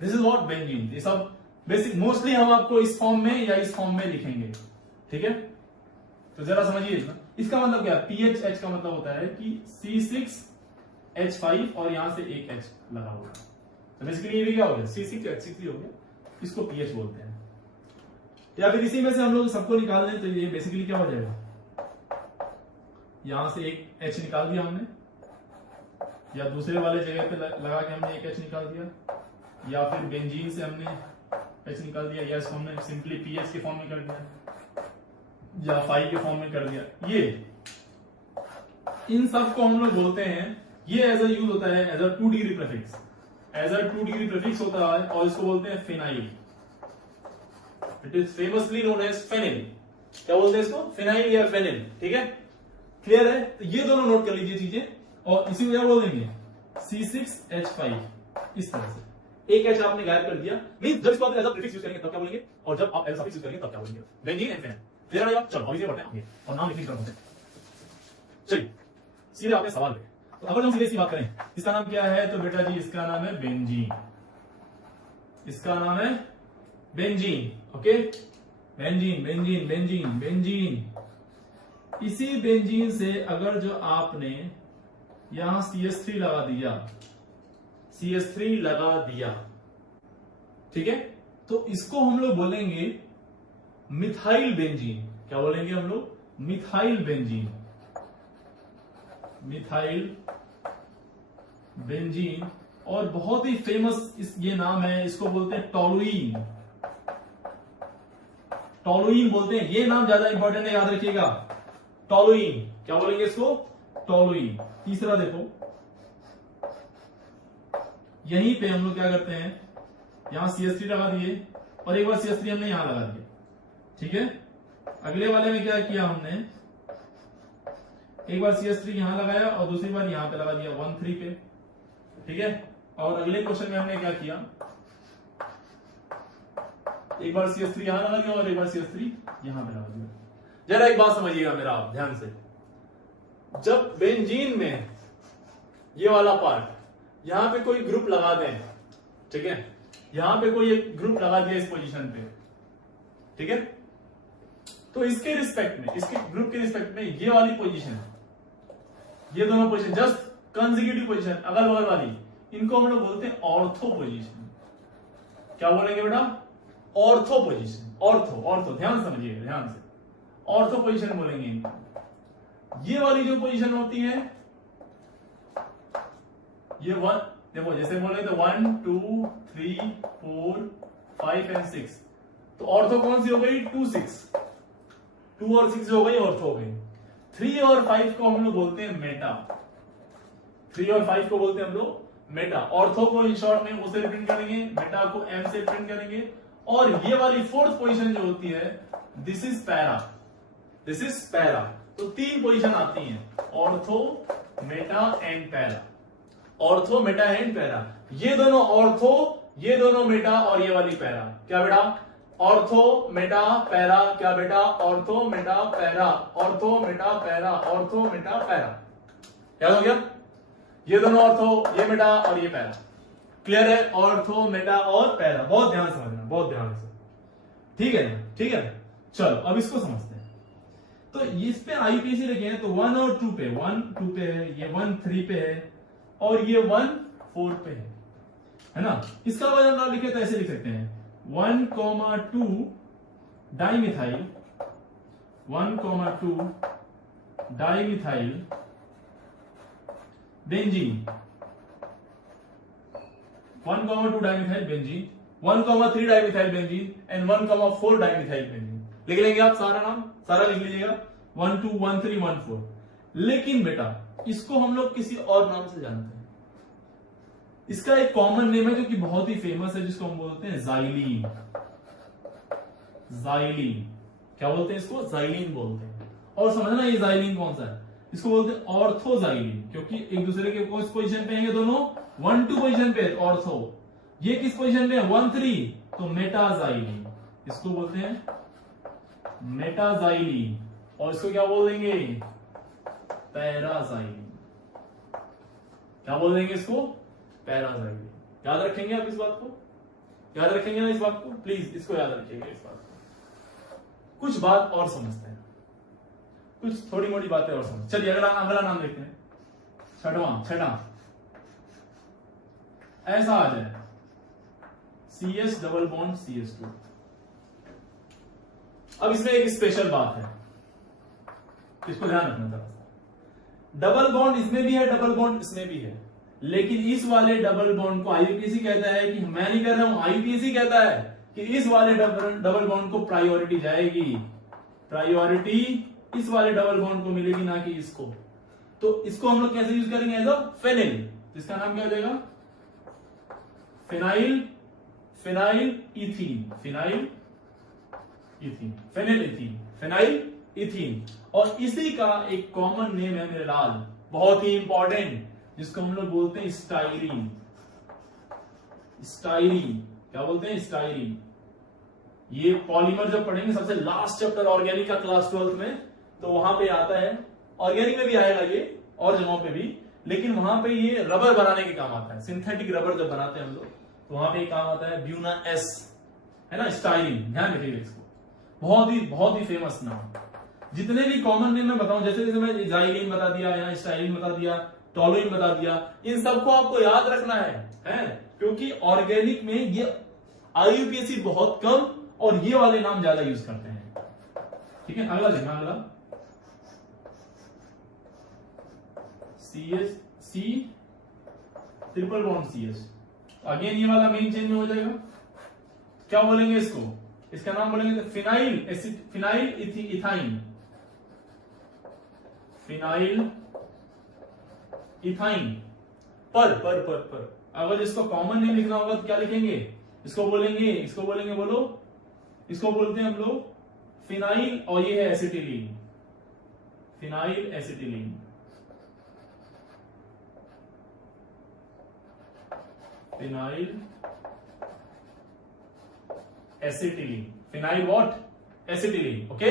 this is what benzene. ये सब बेसिक मोस्टली हम आपको इस फॉर्म में या इस फॉर्म में लिखेंगे। ठीक है, तो जरा समझिए इसका मतलब क्या है। PHH का मतलब होता है कि C6H5 और यहां से एक H लगा हुआ है, तो बेसिकली ये भी क्या हो गया, C6H6 हो गया, इसको पीएच बोलते हैं। या फिर इसी में से हम लोग सबको निकाल दें तो ये बेसिकली क्या हो जाएगा, यहां से एक H निकाल दिया हमने, या दूसरे वाले जगह पे लगा के हमने एक H निकाल दिया, या फिर बेंजीन से हमने H निकाल दिया, या इसको हमने सिंपली पीएच के फॉर्म में कर दिया, या 5 के फॉर्म में कर दिया। ये इन सब को हम लोग बोलते हैं, ये एज अ यूज होता है as a 2 degree prefix, as a 2 degree prefix होता है, और इसको बोलते हैं phenyl. It is famously known as phenyl. क्या बोलते हैं इसको? फिनाइल या फेनिल। ठीक है, क्लियर है? तो ये दोनों नोट कर लीजिए चीजें, और इसी को क्या बोल देंगे, C6H5 इस तरह से। एक एच आपने गायब कर दिया, मींस जब इसको आप एज अ प्रीफिक्स यूज करेंगे तब क्या बोलेंगे, और जब आप एज अ सफिक्स यूज करेंगे तब क्या बोलेंगे, बेंजीन एंड फेनल। क्लियर है? चलो अब इसे पढ़ते हैं आगे और नाम लिखने की तरफ होते हैं। चलिए सीधे आते हैं सवाल पे। तो अगर हम सीधे इसकी बात करें, इसका नाम क्या है, तो बेटा जी इसका नाम है बेंजीन, इसका नाम है benzene. Okay, benzene benzene benzene benzene. इसी बेंजीन से अगर जो आपने यहां CH3 लगा दिया, CH3 लगा दिया, ठीक है, तो इसको हम लोग बोलेंगे मिथाइल बेंजीन। क्या बोलेंगे हम लोग? Methyl benzene, methyl benzene. और बहुत ही फेमस ये नाम है, इसको बोलते हैं टोलुइन, टोलुइन बोलते हैं। ये नाम ज्यादा इंपॉर्टेंट है, याद रखिएगा, टोलुइन। क्या बोलेंगे इसको? टोलुइन। तीसरा देखो, यहीं पे हम लोग क्या करते हैं, यहां CH3 लगा दिए और एक बार CH3 हमने यहां लगा दिया, ठीक है। अगले वाले में क्या किया हमने, एक बार CH3 यहां लगाया और दूसरी बार यहां पे लगा दिया 1,3 पे, ठीक है। और अगले क्वेश्चन में हमने क्या किया, एक बार CH3 यहां लगा दिया और एक बार CH3 यहां पे लगा दिया। जरा एक बात समझिएगा मेरा, आप ध्यान से, जब बेंजीन में ये वाला पार्ट यहां पे कोई ग्रुप लगा दें, ठीक है, यहां पे कोई एक ग्रुप लगा दिया इस पोजीशन पे, ठीक है, तो इसके रिस्पेक्ट में, इसके ग्रुप के रिस्पेक्ट में ये वाली पोजीशन, ये दोनों पोजीशन जस्ट कंसेक्यूटिव पोजीशन अगल बगल वाली, इनको हम लोग बोलते हैं ऑर्थो पोजीशन। क्या बोलेंगे बेटा? Ortho position. ऑर्थो, ऑर्थो, ध्यान समझिएगा, ध्यान से, ऑर्थो पोजीशन बोलेंगे इनको। ये वाली जो पोजीशन होती है, ये वन, देखो जैसे बोले तो 1 2 3 4 5 एंड 6, तो ऑर्थो कौन सी हो गई? 2 6, 2 और 6 हो गई, ऑर्थो हो गई। 3 और 5 को हम लोग बोलते हैं मेटा, 3 और 5 को बोलते हैं हम लोग मेटा। ऑर्थो को इन शॉर्ट में O से प्रिंट करेंगे, मेटा को M से प्रिंट करेंगे। और ये वाली फोर्थ पोजीशन जो होती है, this is para, this is para. तो 3 पोजीशन आती हैं, ortho, Meta and para, ortho, Meta and para. ये दोनों ऑर्थो, ये दोनों मेटा और ये वाली पैरा। क्या बेटा? Ortho, meta, para. क्या बेटा? Ortho, meta, para, ortho, meta, para, ortho, meta, para. याद हो गया? ये दोनों ऑर्थो, ये मेटा और ये पैरा। क्लियर है? ऑर्थो, मेटा और पैरा। बहुत ध्यान से समझना, बहुत ध्यान से, ठीक है ना? ठीक है, चलो अब इसको समझते हैं। तो इस पे आईपीसी लिखे हैं, तो 1 और 2 पे, 1 2 पे है, ये 1 3 पे है और ये 1 4 पे है ना। इसका वजन ना लिखे तो ऐसे लिख सकते हैं 1,2 dimethyl, 1,2 dimethyl benzene, 1,2 dimethyl benzene, 1,3 dimethyl benzene and 1,4 dimethyl benzene. लिख लेंगे आप सारा नाम, सारा लिख लीजिएगा, 1 2 1 3 1 4। लेकिन बेटा इसको हम लोग किसी और नाम से जानते हैं। इसका एक कॉमन नेम है जो कि बहुत ही फेमस है, जिसको हम बोलते हैं जाइलीन। जाइलीन, क्या बोलते हैं इसको? जाइलीन बोलते हैं। और समझना ये जाइलीन कौन सा है, इसको बोलते हैं ऑर्थोजाइलीन, क्योंकि एक दूसरे के किस पोजीशन पे हैं दोनों? 1 2 पोजीशन पे ऑर्थो। ये किस पोजीशन पे है? 1 3, तो मेटाजाइलीन, इसको बोलते हैं मेटाजाइलीन। और इसको क्या बोल देंगे? पैराजाइलीन। क्या बोल देंगे इसको? पैराजाइलीन। याद रखेंगे आप इस बात को? याद रखेंगे ना इस बात को? प्लीज इसको याद रखिएगा, इस बात को। कुछ बात और समझते हैं, कुछ थोड़ी मोटी बातें और समझ। चलिए अगला नाम देखते हैं, छठा ऐसा आ जाए, CH डबल बॉन्ड CH2। अब इसमें एक स्पेशल बात है, इसको ध्यान रखना जरा। डबल बॉन्ड इसमें भी है, डबल बॉन्ड इसमें भी है, लेकिन इस वाले डबल बॉन्ड को आईयूपीएसी कहता है कि मैं नहीं कह रहा हूं, आईयूपीएसी कहता है कि इस वाले डबल बॉन्ड को प्रायोरिटी जाएगी, प्रायोरिटी इस वाले डबल बॉन्ड को मिलेगी, ना कि इसको। तो इसको हम लोग कैसे यूज करेंगे? As a phenyl. इसका नाम क्या हो जाएगा? Phenyl, phenyl ethene, phenyl ethene, phenyl ethene, phenyl ethene. और इसी का एक कॉमन नेम है मेरे लाल, बहुत ही इंपॉर्टेंट, जिसको हम लोग बोलते हैं स्टाइरीन। स्टाइरीन, क्या बोलते हैं, स्टाइरीन। ये पॉलीमर जब पढ़ेंगे सबसे लास्ट चैप्टर ऑर्गेनिक का क्लास 12th में, तो वहां पे आता है। ऑर्गेनिक में भी आएगा ये और जगहों पे भी, लेकिन वहां पे ये रबर बनाने के काम आता है। सिंथेटिक रबर जब बनाते हैं हम लोग, तो वहां पे काम आता है ब्यूना एस, है ना, स्टाइरीन। ध्यान रखिएगा इसको, बहुत ही फेमस नाम। जितने भी कॉमन नेम मैं बताऊं, जैसे जैसे मैं जाइलिन बता दिया, यहाँ स्टाइलिन बता दिया, टोलुइन बता दिया, इन सबको आपको याद रखना है, क्योंकि ऑर्गेनिक में ये आईयूपीएससी बहुत कम और ये वाले नाम ज्यादा यूज करते हैं। ठीक है, अगला देखना, अगला CH, C triple bond CH। Again ये वाला मेन चेन में हो जाएगा। क्या बोलेंगे इसको, इसका नाम बोलेंगे phenyl acid, phenyl ethyne, phenyl ethyne. पर अगर इसको कॉमन नेम लिखना होगा तो क्या लिखेंगे, इसको बोलेंगे बोलो, इसको बोलते हैं हम लोग फिनाइल, और ये है acetylene, phenyl acetylene, phenyl acetylene, phenyl what, acetylene. Okay,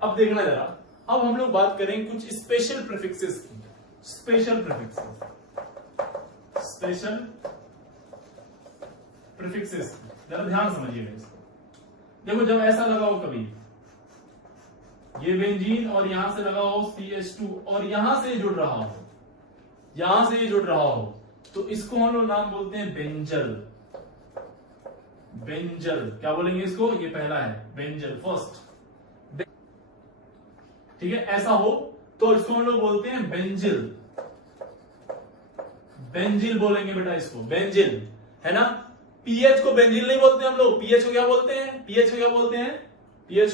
अब देखना जरा, अब हम लोग बात करें कुछ स्पेशल प्रीफिक्सेस की। स्पेशल प्रीफिक्सेस जरा ध्यान समझिएगा इसको। देखो, जब ऐसा लगा हो कभी, ये बेंजीन और यहां से लगा हो CH2 और यहां से जुड़ रहा हो, तो इसको हम लोग नाम बोलते हैं बेंजल। क्या बोलेंगे इसको, ये पहला है बेंजल, फर्स्ट। ठीक है, ऐसा हो तो इसको हम लोग बोलते हैं बेंजिल बोलेंगे बेटा, इसको बेंजिल, है ना। पीएच को बेंजिल नहीं बोलते हम लोग, पीएच को क्या बोलते हैं, पीएच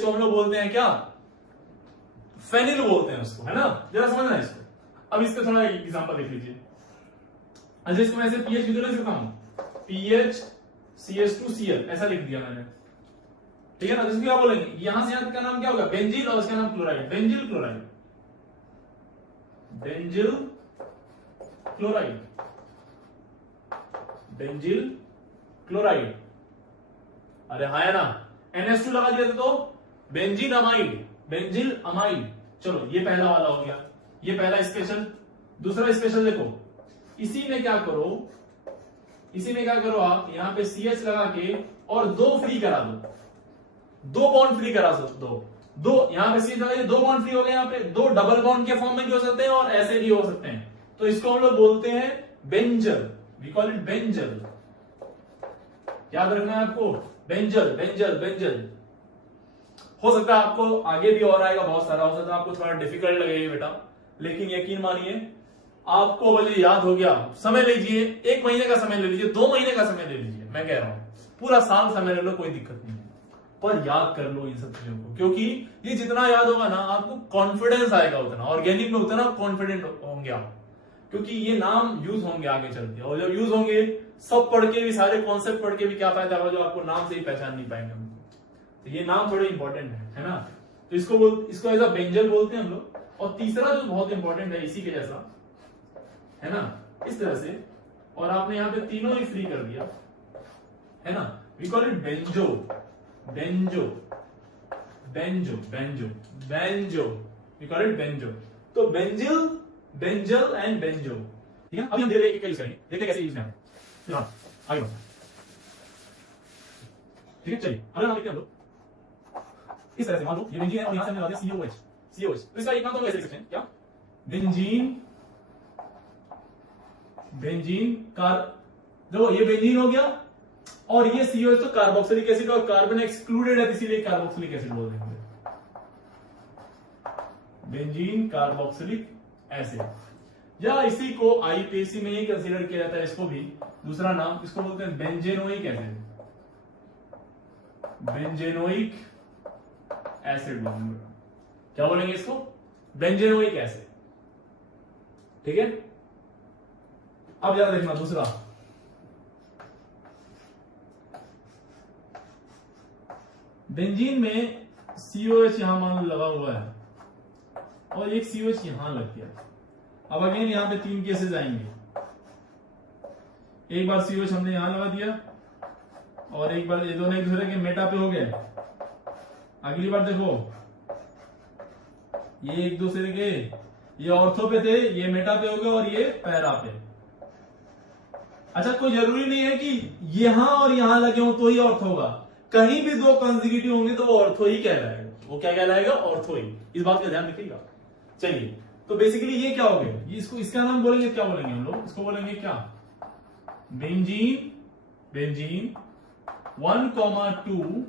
को हम लोग बोलते हैं क्या, फेनिल बोलते हैं उसको, है ना। जरा समझना इसको। अब इसका थोड़ा एग्जांपल देख लीजिए। अच्छा, इसको मैं ऐसे पीएच की तरह लिखता हूं, पीएच CH2Cl, ऐसा लिख दिया मैंने। ठीक है ना, इसको क्या बोलेंगे, यहां से यहां का नाम क्या होगा, बेंजिल, और इसका नाम क्लोराइड, बेंजिल क्लोराइड। अरे हाँ है ना, NH2 लगा दिया तो बेंजीन अमाइड। चलो, ये पहला वाला हो गया, ये पहला स्पेशल। दूसरा स्पेशल देखो, इसी में क्या करो आप, यहां पे CH लगा के और दो फ्री करा दो, दो बॉन्ड फ्री करा दो, यहां पे CH लगा के दो बॉन्ड फ्री हो गए, यहां पे दो डबल बॉन्ड के फॉर्म में भी हो सकते हैं और ऐसे भी हो सकते हैं, तो इसको हम लोग बोलते हैं benzal, we call it benzal. याद रखना है आपको, बेंजल। हो सकता है आपको आगे भी और आएगा, बहुत सारा हो सकता है, आपको थोड़ा डिफिकल्ट लगेगा बेटा, लेकिन यकीन मानिए आपको मुझे याद हो गया। समय लीजिए, 1 महीने का समय ले लीजिए, 2 महीने का समय ले लीजिए, मैं कह रहा हूं पूरा साल समय ले लो, कोई दिक्कत नहीं है, पर याद कर लो इन सब चीजों को, क्योंकि ये जितना याद होगा ना आपको कॉन्फिडेंस आएगा उतना, ऑर्गेनिक में उतना कॉन्फिडेंट होंगे आप, क्योंकि ये नाम यूज होंगे आगे चल के, और जब यूज होंगे सब पढ़ के भी, सारे कॉन्सेप्ट पढ़ के भी क्या फायदा होगा, जो आपको नाम से ही पहचान नहीं पाएंगे हमको। तो ये नाम थोड़े इंपॉर्टेंट है ना। तो इसको एज अ बेंजल बोलते हैं हम लोग। और तीसरा जो बहुत इंपॉर्टेंट है इसी के जैसा, है ना, इस तरह से, और आपने यहां पे तीनों ही फ्री कर दिया, है ना, we call it benzo, we call it benzo. तो बेंजल एंड बेंजो, ठीक है। अभी हम धीरे यूज करेंगे, देखते कैसे यूज में आगे बढ़ो। ठीक है, चलिए अगला नाम लिखते हैं हम लोग इस तरह से। मान लो ये बेंजीन है और यहां से हमने लगा दिया COH, तो इसका एक नाम तो ऐसे लिख सकते हैं, क्या, बेंजीन देखो ये बेंजीन हो गया, और ये COH तो कार्बोक्सिलिक एसिड, और कार्बन एक्सक्लूडेड है, इसीलिए कार्बोक्सिलिक एसिड बोल देंगे, बेंजीन कार्बोक्सिलिक एसिड। या इसी को आईपीएससी में ही कंसीडर किया जाता है, इसको भी दूसरा नाम, इसको बोलते हैं बेंजेनोइक एसिड बोलेंगे। क्या बोलेंगे इसको, बेंजेनोइक एसिड। ठीक है, अब जरा देखना दूसरा, बेंजीन में COH यहां मान लगा हुआ है और एक COH यहां लग गया। अब अगेन यहां पे 3 केसेस आएंगे, एक बार COH हमने यहां लगा दिया और एक बार ये दोनों एक दूसरे के मेटा पे हो गए। अगली बार देखो, ये एक दूसरे के, ये ऑर्थो पे थे, ये मेटा पे हो गए और ये पैरा पे। अच्छा, कोई जरूरी नहीं है कि यहां और यहां लगे हो तो ही ऑर्थो होगा, कहीं भी दो कंसेक्यूटिव होंगे तो वो ऑर्थो ही कहलाएगा। वो क्या कहलाएगा? ऑर्थो ही। इस बात का ध्यान रखिएगा। चलिए, तो बेसिकली ये क्या हो गया, इसको इसका नाम बोलेंगे, क्या बोलेंगे हम लोग? इसको बोलेंगे क्या? Benzene. Benzene 1,2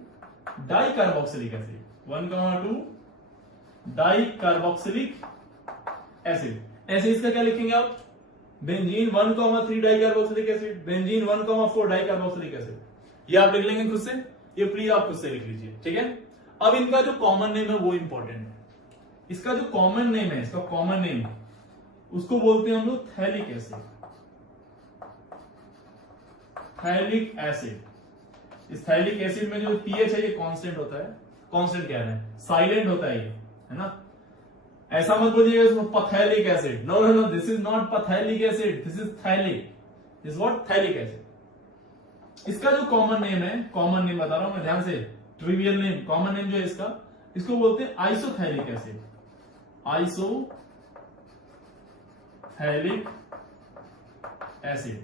di carboxylic acid, 1,2 di carboxylic acid. ऐसे इसका क्या लिखेंगे आप? Benzene 1,3 di carboxylic acid, benzene 1,4 di carboxylic acid. ये आप लिख लेंगे खुद से, ये प्लीज आप खुद से लिख लीजिए, ठीक है। अब इनका जो कॉमन नेम है वो इंपॉर्टेंट है। इसका जो कॉमन नेम है, इसका कॉमन नेम, उसको बोलते हैं हम लोग थैलिक एसिड। Phthalic acid. इस थैलिक एसिड में जो पीएच है ये कांस्टेंट होता है। कांस्टेंट कह रहे हैं, साइलेंट होता है ये, है ना। ऐसा मत बोलिएगा इसको pathelic acid. No no no, this is not pathelic acid, this is phthalic. This what? Phthalic acid. इसका जो कॉमन नेम है, कॉमन नेम बता रहा हूं मैं ध्यान से, ट्रिवियल नेम, कॉमन नेम जो है इसका, इसको बोलते हैं isophthalic acid. Isophthalic acid.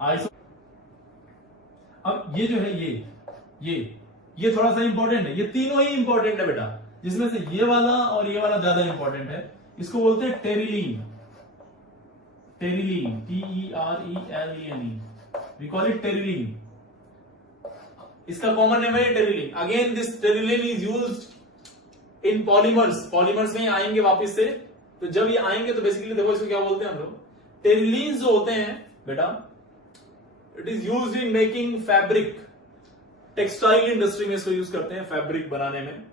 Iso. अब ये जो है ये थोड़ा सा इंपॉर्टेंट है। ये तीनों ही इंपॉर्टेंट है बेटा, जिसमें से ये वाला और ये वाला ज्यादा इंपॉर्टेंट है। इसको बोलते हैं terylene. Terylene, TERELENE, we call it terylene. इसका कॉमन नेम है terylene. Again this terylene is used in polymers. Polymers में आएंगे वापस से, तो जब ये आएंगे तो बेसिकली देखो इसको क्या बोलते हैं हम लोग। टेरिलीन जो होते हैं बेटा, it is used in making fabric. Textile industry में इसको यूज करते हैं फैब्रिक बनाने में,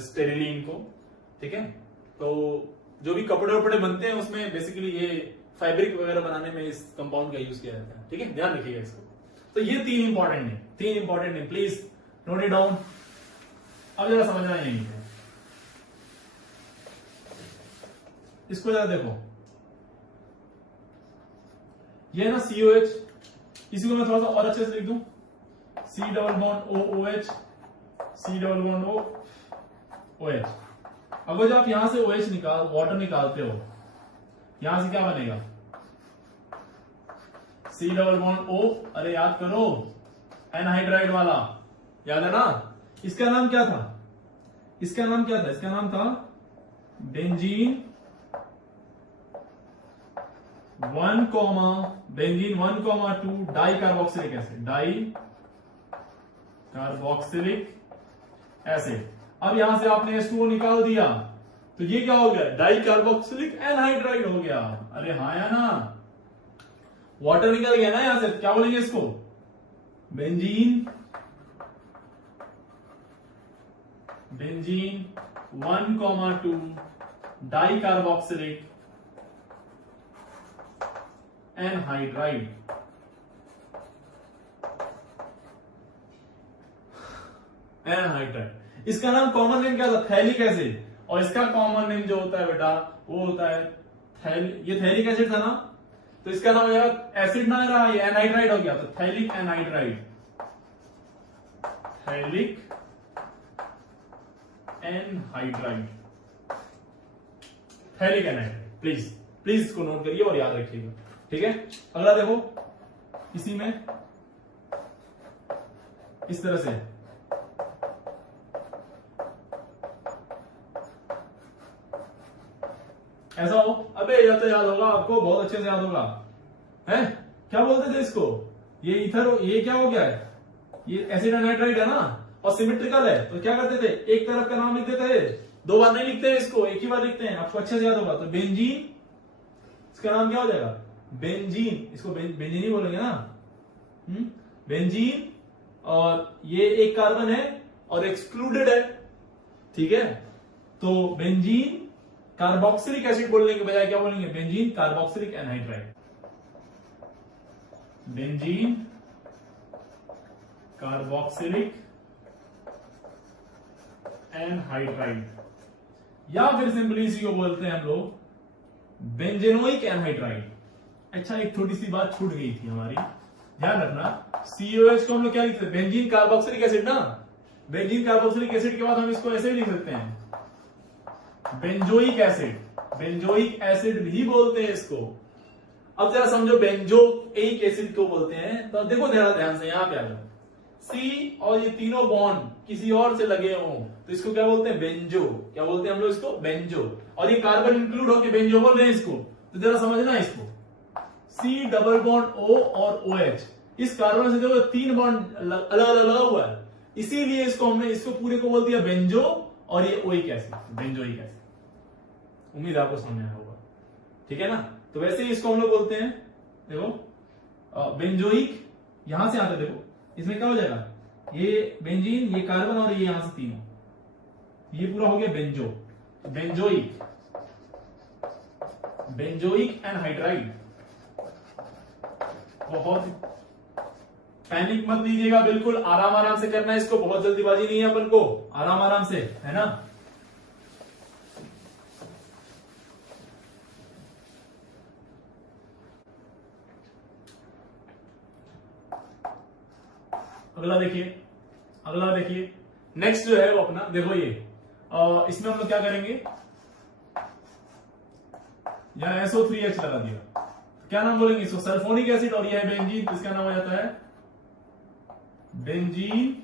स्टेरिलीन को, ठीक है। तो जो भी कपड़े वपड़े बनते हैं उसमें बेसिकली ये फैब्रिक वगैरह बनाने में इस कंपाउंड का यूज किया जाता है, ठीक है। ध्यान रखिएगा इसको। तो ये तीन इंपॉर्टेंट है, तीन इंपॉर्टेंट है, प्लीज नोट इट डाउन। अब जरा समझना यही है, इसको जरा देखो। ये है ना COH, इसी को मैं थोड़ा सा और अच्छे से लिख दूं, C double bond OOH, C double bond OH। अगर जब आप यहां से OH वाटर निकालते हो, यहां से क्या बनेगा? C double bond O। अरे याद करो, एनहाइड्राइड वाला, याद है ना। इसका नाम क्या था? इसका नाम क्या था? इसका नाम था benzene 1,2 di carboxylic acid. Di carboxylic acid. अब यहां से आपने H2O निकाल दिया, तो ये क्या हो गया? डाई कार्बोक्सिलिक एनहाइड्राइड हो गया। अरे हाँ या ना, वाटर निकल गया ना यहां से, क्या बोलेंगे इसको? Benzene 1,2 di carboxylic anhydride. Anhydride. इसका नाम कॉमन नेम क्या था? Phthalic acid. और इसका कॉमन नेम जो होता है बेटा वो होता है ये थैलिक एसिड था ना, तो इसका नाम हो जाएगा, एसिड ना रहा, ये एनहाइड्राइड हो गया, तो phthalic anhydride. Phthalic anhydride. Phthalic anhydride. Please please इसको नोट करिए और याद रखिएगा, ठीक है। अगला देखो, इसी में इस तरह से ऐसा हो, अबे यह तो याद होगा आपको, बहुत अच्छे से याद होगा, है क्या बोलते थे इसको? ये इथर, ये क्या हो गया है? ये एसिड एनहाइड्राइड है ना, और सिमेट्रिकल है, तो क्या करते थे? एक तरफ का नाम लिखते थे, दो बार नहीं लिखते इसको, एक ही बार लिखते हैं, आपको अच्छे से याद होगा। तो बेंजीन, इसका नाम क्या हो जाएगा? बेंजीन। इसको बेंजीन ही बोलेंगे ना, बेंजीन। और ये एक कार्बन है और एक्सक्लूडेड है, ठीक है। तो बेंजीन कार्बोक्सिलिक एसिड बोलने के बजाय क्या बोलेंगे? Benzene carboxylic anhydride. Benzene carboxylic anhydride, या फिर सिंपली इसी को बोलते हैं हम लोग बेंजेनोइक एनहाइड्राइड। अच्छा, एक छोटी सी बात छूट गई थी हमारी, ध्यान रखना। COH को हम लोग क्या लिखते हैं? बेंजीन कार्बोक्सिलिक एसिड ना। बेंजीन कार्बोक्सिलिक एसिड के बाद हम इसको ऐसे भी लिख सकते हैं, बेंजोइक एसिड। बेंजोइक एसिड भी बोलते हैं इसको। अब जरा समझो बेंजोइक एसिड को बोलते हैं, तो देखो ध्यान से, यहां पे आ जाओ। सी और ये तीनों बॉन्ड किसी और से लगे हों तो इसको क्या बोलते हैं? बेंजो। क्या बोलते हैं हम लोग इसको? बेंजो। और ये कार्बन इंक्लूड होके बेंजो बोल रहे हैं इसको, तो जरा समझना इसको। C डबल बॉन्ड O और OH, इस कार्बन से देखो 3 बॉन्ड अलग अलग लगा हुआ है, इसीलिए हमने इसको पूरे को बोल दिया बेंजो, और ये ओइक एसिड, बेंजोइक एसिड। उम्मीद आपको समझ में आया होगा, ठीक है ना। तो वैसे ही इसको हम लोग बोलते हैं, देखो बेंजोइक, यहां से आता, देखो इसमें क्या हो जाएगा, ये बेंजीन, ये कार्बन और ये यहां से तीनों, ये पूरा हो गया बेंजो, बेंजोइक। Benzoic anhydride. बहुत पैनिक मत लीजिएगा, बिल्कुल आराम आराम से करना है इसको, बहुत जल्दीबाजी नहीं है अपन को, आराम आराम से, है ना। अगला देखिए, नेक्स्ट जो है वो अपना, देखो ये इसमें हम लोग क्या करेंगे, यहां SO3H लगा दिया, तो क्या नाम बोलेंगे इसको? Sulphonic acid. और ये है बेंजीन, तो इसका नाम हो जाता है benzene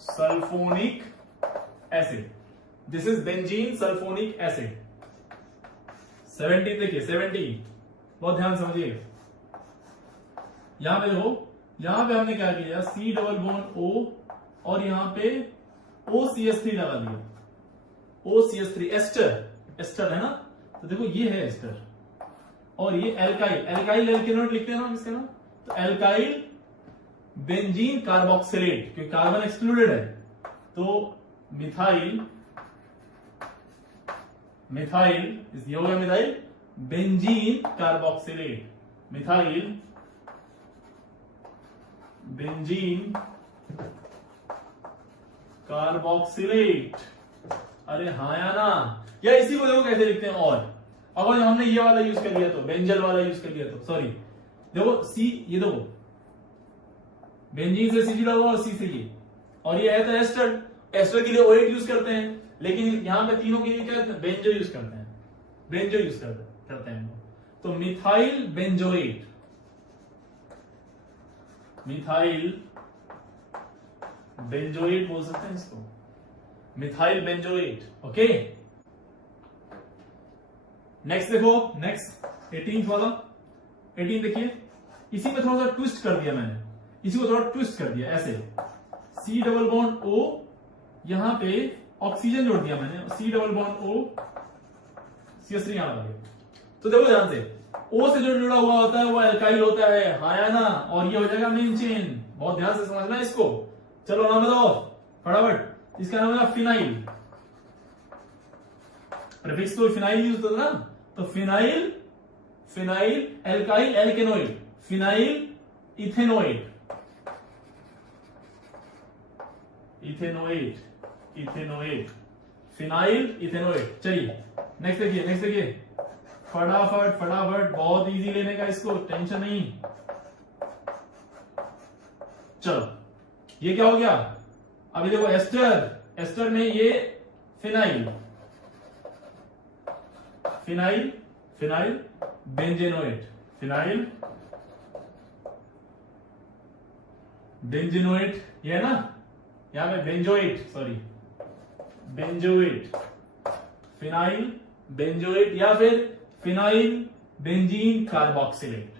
sulphonic acid. This is benzene sulphonic acid. 70 देखिए, 70 बहुत ध्यान समझिए। यहां पे देखो, यहां पे हमने क्या किया, C डबल बॉन्ड O और यहां पे OCH3 लगा दिया, OCH3 एस्टर है ना। तो देखो ये है एस्टर, और ये एल्काइल एल्केनोइड लिखते हैं ना हम इसका नाम, तो एल्काइल बेंजीन कार्बोक्सिलेट, क्योंकि कार्बन एक्सक्लूडेड है, तो मिथाइल ये हो गया methyl benzene carboxylate, methyl benzene carboxylate. अरे हाँ या ना, या इसी को देखो कैसे लिखते हैं, और अगर हमने ये वाला यूज कर लिया तो, बेंजल वाला यूज कर लिया तो, सॉरी देखो सी, ये देखो बेंजीन से CG लगा और C से ये, और ये है तो एस्टर के लिए OH यूज करते हैं, लेकिन यहां पे तीनों के लिए क्या बेंजो यूज करते हैं, बेंजो यूज करते हैं। तो मिथाइल बेंजोएट, मिथाइल बेंजोएट बोल सकते हैं इसको, मिथाइल बेंजोएट। ओके, नेक्स्ट देखो, नेक्स्ट 18th वाला, 18 देखिए, इसी में थोड़ा सा ट्विस्ट कर दिया मैंने, इसी को थोड़ा ट्विस्ट कर दिया ऐसे, C डबल बॉन्ड O, यहां पे ऑक्सीजन जोड़ दिया मैंने, C double bond O, CH3 यहां लगा दिया। तो देखो ध्यान से, O से जो जुड़ा हुआ होता है वो एल्काइल होता है, हाँ या ना, और ये हो जाएगा मेन चेन। बहुत ध्यान से समझना इसको। चलो नाम बताओ फटाफट, इसका नाम है फिनाइल। प्रीफिक्स तो फिनाइल यूज होता है ना, तो phenyl alkyl alkanoid, phenyl ethanoid, phenyl ethanoid. चलिए नेक्स्ट देखिए, फटाफट बहुत इजी लेने का इसको, टेंशन नहीं। चलो ये क्या हो गया, अभी देखो एस्टर में ये फिनाइल बेंजेनोएट, ये है ना, यहां पे बेंजोएट, फिनाइल बेंजोएट, या फिर फिनाइल बेंजीन कार्बोक्सिलेट,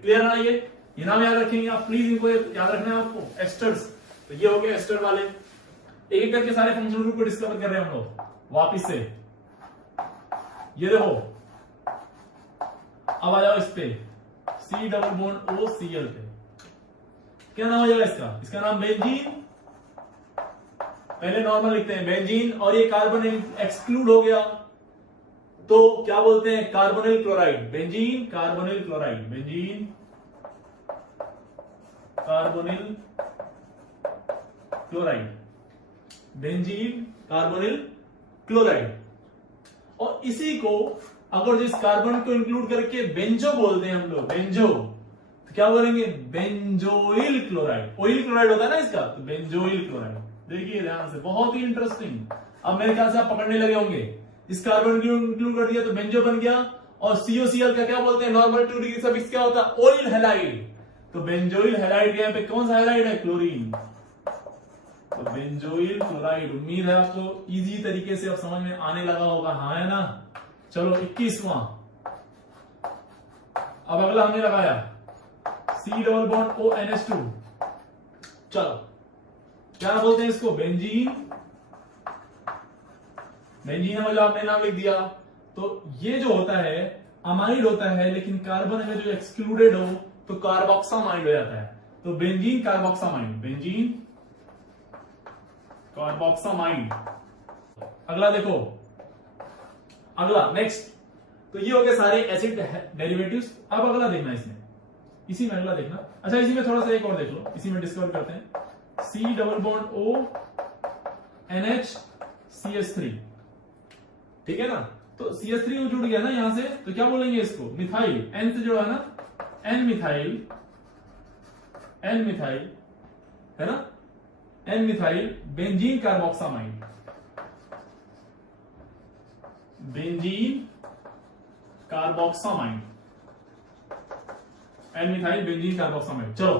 क्लियर ना। ये नाम याद रखेंगे आप, प्लीज इनको याद रखना है आपको, एस्टर्स। तो ये हो गए एस्टर वाले, एक एक करके सारे फंक्शनल ग्रुप को डिस्कवर कर रहे हैं हम लोग वापिस से। ये देखो, अब आ जाओ इस पे, C double bond O Cl पे, क्या नाम हो जाएगा इसका नाम बेंजीन, पहले नॉर्मल लिखते हैं बेंजीन, और ये कार्बन एक्सक्लूड हो गया तो क्या बोलते हैं, carbonyl chloride, benzene carbonyl chloride. Benzene carbonyl chloride. और इसी को अगर जिस कार्बन को इंक्लूड करके बेंजो बोलते हैं हम लोग, बेंजो, तो क्या बोलेंगे? Benzoyl chloride. ऑयल क्लोराइड होता है ना इसका, तो बेंजोइल क्लोराइड। देखिए ध्यान से, बहुत ही इंटरेस्टिंग। अब मेरे ख्याल से आप पकड़ने लगे होंगे, इस कार्बन को इंक्लूड कर दिया तो बेंजो बन गया। और COCl का क्या बोलते हैं? नॉर्मल 2 डिग्री सफिक्स क्या होता है? Oil halide. तो बेंजोइल हैलाइड के यहाँ पे कौन सा हैलाइड है? क्लोरीन। तो बेंजोइल क्लोराइड। उम्मीद है आपको इजी तरीके से अब समझ में आने लगा होगा, हाँ है ना? चलो 21वां। अब अगला हमने लगाया C डबल बॉन्ड ONH2। चलो क्या बोलते हैं इसको? बेंजीन। बेंजीन है, मतलब आपने नाम लिख दिया। तो ये जो होता है अमाइड होता है, लेकिन कार्बन में जो एक्सक्लूडेड हो तो कार्बोक्सामाइड हो जाता है। तो बेंजीन कार्बोक्सामाइड, बेंजीन कार्बोक्सामाइड। अगला देखो, अगला नेक्स्ट। तो ये हो गए सारे एसिड डेरिवेटिव्स। अब अगला देखना इसमें, इसी में अगला देखना। अच्छा इसी में थोड़ा सा एक और देख लो, इसी में डिस्कवर करते हैं। C double bond ONH CH3, ठीक है ना? तो CH3 जुड़ गया ना यहां से, तो क्या बोलेंगे इसको? मिथाइल। N से जुड़ा है ना, N मिथाइल, N मिथाइल है ना, N methyl benzene carboxamide, benzene carboxamide, N methyl benzene carboxamide. चलो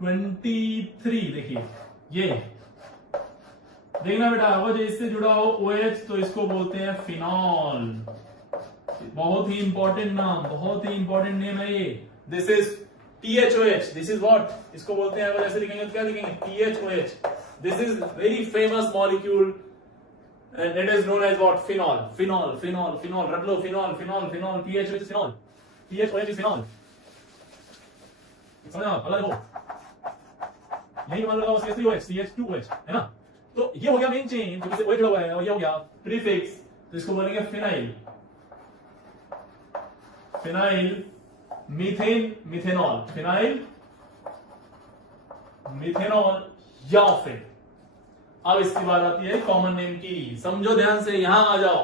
23 देखिए, ये देखना बेटा, अगर जो इससे जुड़ा हो OH तो इसको बोलते हैं फिनॉल। बहुत ही इंपॉर्टेंट नाम, बहुत ही इंपॉर्टेंट नेम है ये। This is THOH, this is what, इसको बोलते हैं, अगर ऐसे लिखेंगे तो क्या लिखेंगे? THOH। This is very famous molecule and it is known as what? Phenol, phenol, phenol, phenol, रट लो, phenol, phenol, phenol, THOH is phenol, THOH is phenol। समझ आप? अगला देखो, यही मान लो CH3OH, CH2OH है ना? तो ये हो गया मेन चेन, जो OH जुड़ा हुआ है, और ये हो गया प्रीफिक्स, तो इसको बोलेंगे phenyl, phenyl methane, methanol, phenyl methanol. या फिर अब इसकी बात आती है कॉमन नेम की, समझो ध्यान से, यहां आ जाओ।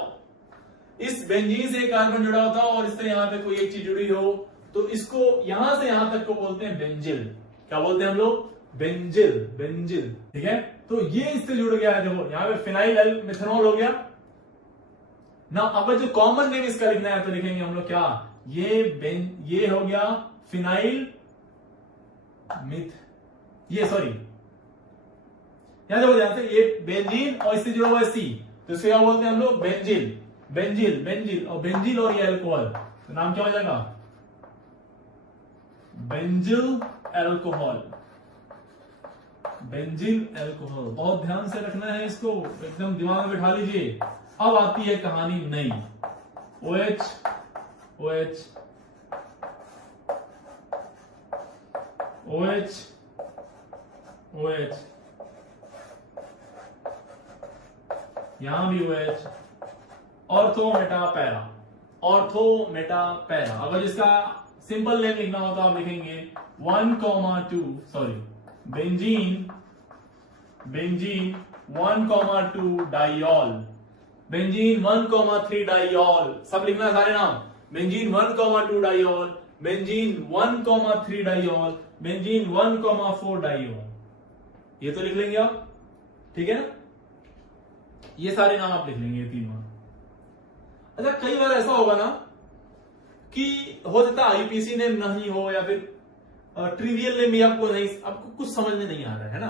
इस बेंजीन से कार्बन जुड़ा होता और इससे यहां पे कोई एक चीज जुड़ी हो, तो इसको यहां से यहां तक को बोलते हैं बेंजिल। क्या बोलते हैं हम लोग? बेंजिल, बेंजिल, ठीक है? तो ये इससे जुड़ गया है, देखो यहां पे फिनाइल एल मिथेनॉल हो गया ना। अगर जो कॉमन नेम इसका लिखना है तो लिखेंगे हम लोग क्या? ये हो गया फिनाइल मिथ, ये सॉरी, यहां देखो ध्यान से, ये बेंजीन और इससे जुड़ा हुआ है C, तो इसको क्या बोलते हैं हम लोग? Benzyl, benzyl, benzyl. और बेंजिल और ये अल्कोहल, तो नाम क्या हो जाएगा? Benzyl alcohol, benzyl alcohol. बहुत ध्यान से रखना है इसको, एकदम दिमाग में बैठा लीजिए। अब आती है कहानी नई, OH, OH, OH, OH, यहां भी OH, ortho meta para, ortho meta para. अगर इसका सिंपल नेम लिखना हो तो आप लिखेंगे 1,2, sorry, benzene, benzene 1,2 diol, benzene 1,3 diol. सब लिखना है सारे नाम, benzene 1,2 diol, benzene 1,3 diol, benzene 1,4 diol. ये तो लिख लेंगे आप, ठीक है ना? ये सारे नाम आप लिख लेंगे, ये तीनों। अच्छा कई बार ऐसा होगा ना कि हो सकता है IUPAC नेम नहीं हो, या फिर ट्रिवियल नेम भी आपको कुछ समझ में नहीं आ रहा है ना,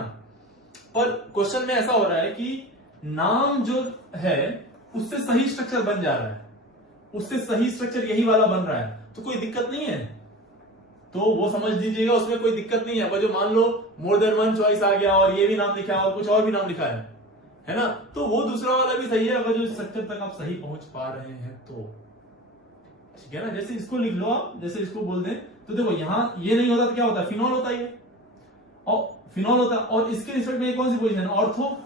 पर क्वेश्चन में ऐसा हो रहा है कि नाम जो है उससे सही स्ट्रक्चर बन जा रहा है, उससे सही स्ट्रक्चर यही वाला बन रहा है, तो कोई दिक्कत नहीं है, तो वो समझ लीजिएगा, उसमें कोई दिक्कत नहीं है। पर जो मान लो मोर देन वन चॉइस आ गया और ये भी नाम लिखा है और कुछ और भी नाम लिखा है ना, तो वो दूसरा वाला भी सही है, अगर जो स्ट्रक्चर तक आप सही पहुंच पा रहे हैं तो, ठीक है ना? जैसे इसको लिख लो आप, जैसे इसको बोल दें तो देखो यहां ये नहीं होता तो क्या होता है? फिनॉल होता है, और फिनॉल होता है, और इसके रिस्पेक्ट में कौन सी पोजीशन है? ऑर्थो।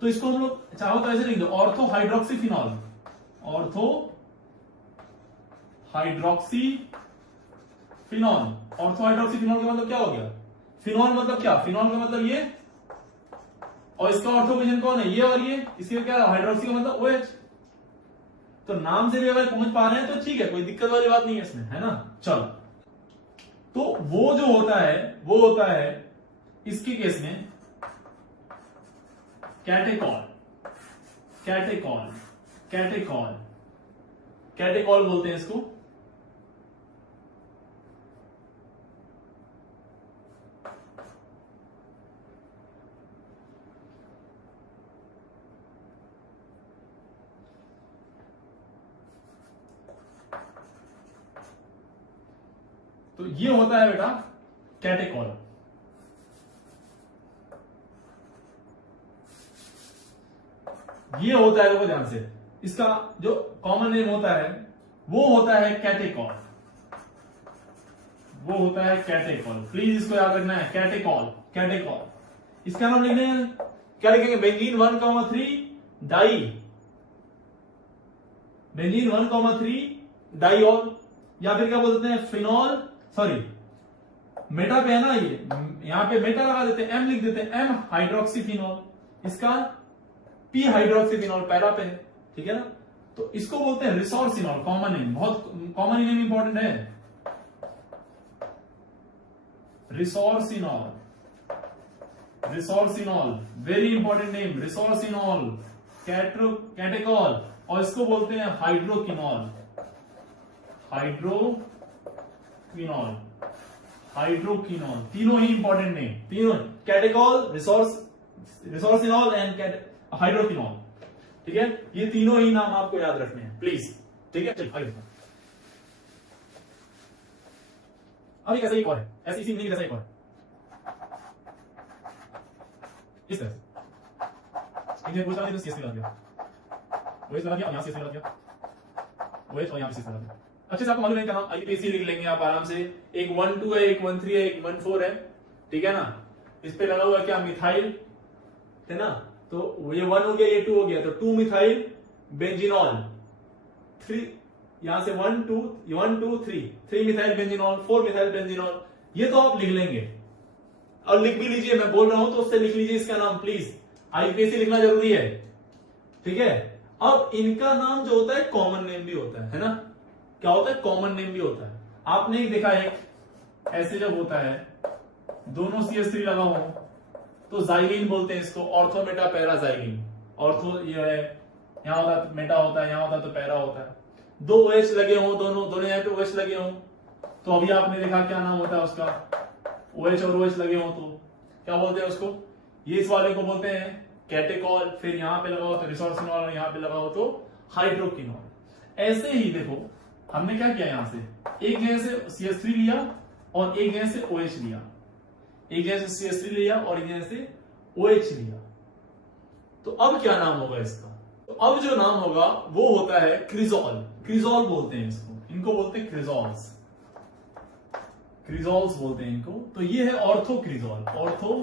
तो इसको हम लोग चाहो तो ऐसे लिख दो, ortho hydroxy phenol, ortho hydroxy phenol. Ortho hydroxy phenol का मतलब क्या हो गया? फिनॉल मतलब क्या? फिनॉल का मतलब ये, और इसका ऑर्थोपोजिशन कौन है, ये और ये, इसके क्या हाइड्रोक्सी का मतलब OH। तो नाम से भी अगर पहुंच पा रहे हैं तो ठीक है, कोई दिक्कत वाली बात नहीं है इसमें, है ना। चलो, तो वो जो होता है वो होता है इसके केस में कैटेकॉल, कैटेकॉल, कैटेकॉल, कैटेकॉल बोलते हैं इसको। तो ये होता है बेटा कैटेकॉल। ये होता है, देखो ध्यान से, इसका जो कॉमन नेम होता है वो होता है कैटेकॉल, वो होता है कैटेकॉल। प्लीज इसको याद रखना है, कैटेकॉल, कैटेकॉल। इसका नाम लिखने हैं, क्या लिखेंगे, बेंजीन 1,3 डाई, बेंजीन 1,3 डाईऑल, या फिर क्या बोलते हैं फिनॉल, सॉरी मेटा पे है ना, ये यहां पे मेटा लगा देते हैं, एम लिख देते हैं, एम हाइड्रोक्सीफिनॉल, इसका पी हाइड्रोक्सीफिनॉल पैरा पे है, ठीक है ना। तो इसको बोलते हैं रिसोर्सिनॉल, कॉमन नेम, बहुत कॉमन नेम इंपॉर्टेंट है, resorcinol, resorcinol very important name, resorcinol, catechol, और इसको बोलते हैं हाइड्रोकिनॉल, हाइड्रोक्विनॉल, हाइड्रोकिनॉल, तीनों ही इंपॉर्टेंट नेम, तीनों कैटेकॉल, रिसोर्सिनॉल एंड हाइड्रोकिनॉल, ठीक है। ये तीनों ही नाम आपको याद रखने हैं प्लीज, ठीक है। चलिए आगे, अब एक ऐसा एक और है, ऐसी इसी नहीं जैसा एक और है, इस तरह से इन्हें पूछा नहीं तो सीएस लगा दिया, ओएस लगा दिया और यहां सीएस लगा दिया, ओएस और यहां पे सीएस लगा दिया। अच्छे से आपको मालूम है कि हम आईपीसी लिख लेंगे आप आराम से, एक 1,2 है, एक 1,3 है, एक 1,4 है, ठीक है ना। इस पे लगा हुआ क्या, मिथाइल, है ना। तो ये 1 हो गया, ये 2 हो गया, तो 2 मिथाइल बेंजीनॉल, 3 यहां से 1 2 3 मिथाइल बेंजीनॉल, 4 मिथाइल बेंजीनॉल, ये तो आप लिख लेंगे। और लिख भी लीजिए, मैं बोल रहा हूं तो उससे लिख लीजिए इसका नाम प्लीज, आईपीसी लिखना जरूरी है, ठीक है। अब इनका नाम जो होता है कॉमन नेम भी होता है ना, क्या होता है, कॉमन नेम भी होता है। आपने ही देखा है ऐसे जब होता है दोनों CH3 लगा हो तो जाइलिन बोलते हैं इसको, ortho meta para xylene, ortho ये है, यहां होता है मेटा होता है, यहां होता है तो पैरा होता है। दो OH लगे हो, दोनों यहाँ पे OH लगे हो, तो अभी आपने देखा क्या नाम होता है उसका, OH और OH लगे हो तो क्या बोलते हैं उसको, ये इस वाले को बोलते हैं कैटेकॉल, फिर यहां पे लगा हो तो रिसोर्सिनॉल, और यहां पे लगा हो तो हाइड्रोकिनॉल। ऐसे ही देखो हमने क्या किया, यहां से एक जगह से CH3 लिया और एक जगह से OH लिया, एक जगह से CH3 लिया और एक जगह से OH लिया, तो अब क्या नाम होगा इसका, तो अब जो नाम होगा वो होता है क्रिजॉल, क्रिजॉल बोलते हैं इसको, इनको बोलते हैं क्रिजॉल्स, क्रिजॉल्स बोलते हैं इनको। तो ये है ऑर्थो क्रिजॉल, ऑर्थो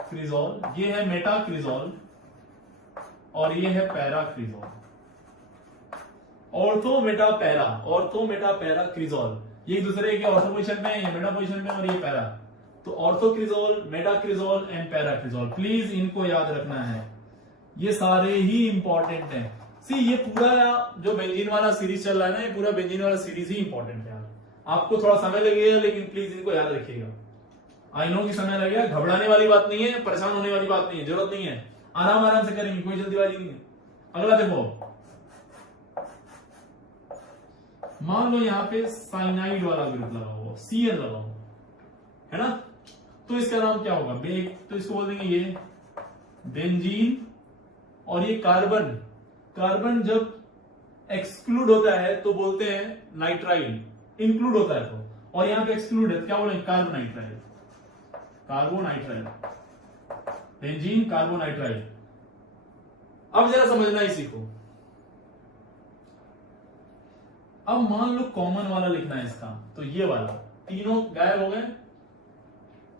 क्रिजॉल, ये है मेटा क्रिजॉल और ये है para cresol, ortho meta para, ortho meta para cresol, ये एक दूसरे के ऑर्थो पोजीशन में, ये मेटा पोजीशन में और ये पैरा, तो ortho cresol, meta cresol and para cresol, please इनको याद रखना है, ये सारे ही इंपॉर्टेंट हैं। सी ये पूरा जो बेंजीन वाला सीरीज चल रहा है ना, ये पूरा बेंजीन वाला सीरीज ही इंपॉर्टेंट है, आपको थोड़ा समय लगेगा लेकिन प्लीज इनको याद रखिएगा। आई नो कि समय लगेगा, घबराने वाली बात नहीं है, परेशान होने वाली बात नहीं है, जरूरत नहीं है, आराम आराम से करेंगे, कोई जल्दीबाजी नहीं है। अगला देखो, मान लो यहाँ पे साइनाइड वाला ग्रुप लगा हुआ, Cl लगा हुआ है ना, तो इसका नाम क्या होगा, तो इसको बोल देंगे ये बेंजीन, और ये कार्बन, कार्बन जब एक्सक्लूड होता है तो बोलते हैं नाइट्राइल, इंक्लूड होता है तो, और यहां पे एक्सक्लूड है तो क्या बोलेंगे, कार्बोनाइट्राइल, कार्बोनाइट्राइल, बेंजीन कार्बोनाइट्राइल। अब जरा समझना इसी को, अब मान लो कॉमन वाला लिखना है इसका, तो ये वाला तीनों गायब हो गए,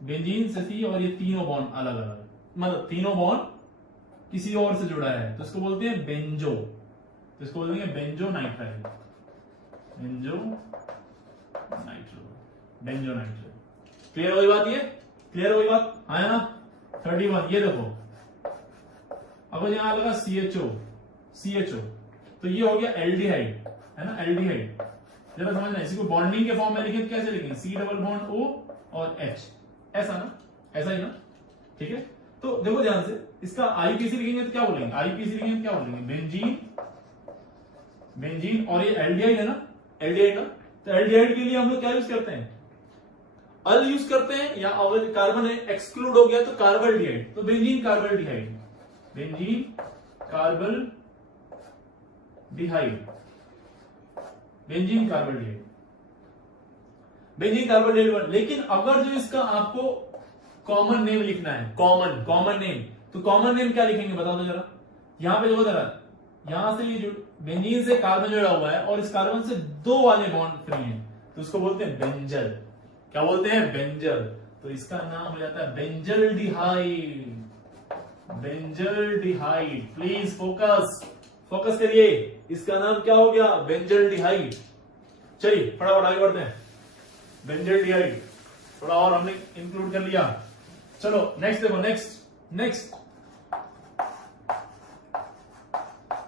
बेंजीन से थी, और ये तीनों बॉन्ड अलग अलग, मतलब तीनों बॉन्ड किसी और से जुड़ा है तो इसको बोलते हैं बेंजो, तो इसको बोलेंगे benzo nitrile, benzo nitro, benzo nitro. Clear हुई बात, ये क्लियर हुई बात, आया ना। 31, ये देखो अगर यहां लगा CHO तो ये हो गया एल्डिहाइड, है ना, एल्डिहाइड। जरा समझना, इसी को बॉन्डिंग के फॉर्म में लिखें तो कैसे लिखेंगे, C डबल बॉन्ड O और H, ऐसा ना, ऐसा ही ना, ठीक है। तो देखो ध्यान से, इसका आईपीसी लिखेंगे तो क्या बोलेंगे, आईपीसी लिखेंगे तो क्या बोलेंगे, बेंजीन, और ये एल्डिहाइड है ना, एल्डिहाइड ना, तो एल्डिहाइड के लिए हम लोग क्या यूज करते हैं, अल यूज करते हैं, या अगर कार्बन एक्सक्लूड हो गया तो कार्बल्डिहाइड, तो बेंजीन कार्बल्डिहाइड, बेंजीन कार्बल्डिहाइड, बेंजीन कार्बल्डिहाइड, बेंजीन कार्बल्डिहाइड। लेकिन अगर जो इसका आपको कॉमन नेम लिखना है, कॉमन नेम, तो कॉमन नेम क्या लिखेंगे बता दो जरा। यहां पे देखो जरा, यहां से ये जो बेंजीन से कार्बन जुड़ा हुआ है और इस कार्बन से 2 वाले बॉन्ड फ्री हैं, तो उसको बोलते हैं बेंजल। क्या बोलते हैं, बेंजल। तो इसका नाम हो जाता है बेंजल्डिहाइड, बेंजल्डिहाइड। प्लीज फोकस करिए, इसका नाम क्या हो गया, बेंजल्डिहाइड। चलिए फटाफट आगे बढ़ते हैं, बेंजल्डिहाइड थोड़ा और हमने इंक्लूड कर लिया। चलो नेक्स्ट देखो, नेक्स्ट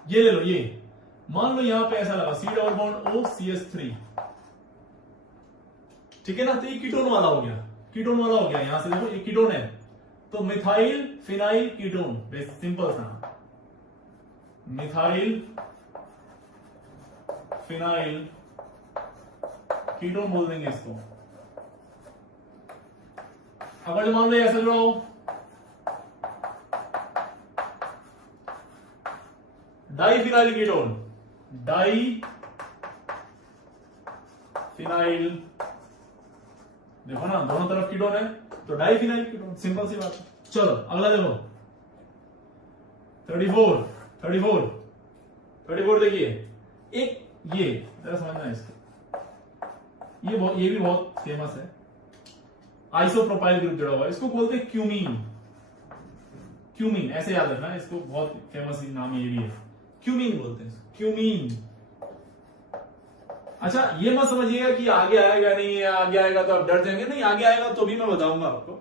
ये ले लो, ये मान लो यहां पे ऐसा लगा C double bond O CH3, ठीक है ना, तो ये कीटोन वाला हो गया, यहां से देखो ये कीटोन है, तो मिथाइल फिनाइल कीटोन, सिंपल सा, मिथाइल फिनाइल कीटोन बोल देंगे इसको। अगर मान लो ऐसा जुड़ा हो, डाईफिनाइल कीटोन, डाईफिनाइल, देखो ना दोनों तरफ कीटोन है, तो डाईफिनाइल कीटोन, सिंपल सी बात है। चलो अगला देखो, 34 देखिए, एक ये जरा समझना है इसको, ये भी बहुत फेमस है, आइसोप्रोपाइल ग्रुप जुड़ा हुआ है, इसको बोलते हैं क्यूमीन, ऐसे याद रखना, इसको बहुत फेमस नाम ये भी है, क्यूमीन बोलते हैं, क्यूमीन। अच्छा ये मत समझिएगा कि आगे आएगा नहीं, आगे आएगा तो आप डर जाएंगे, नहीं आगे आएगा तो भी मैं बताऊंगा आपको,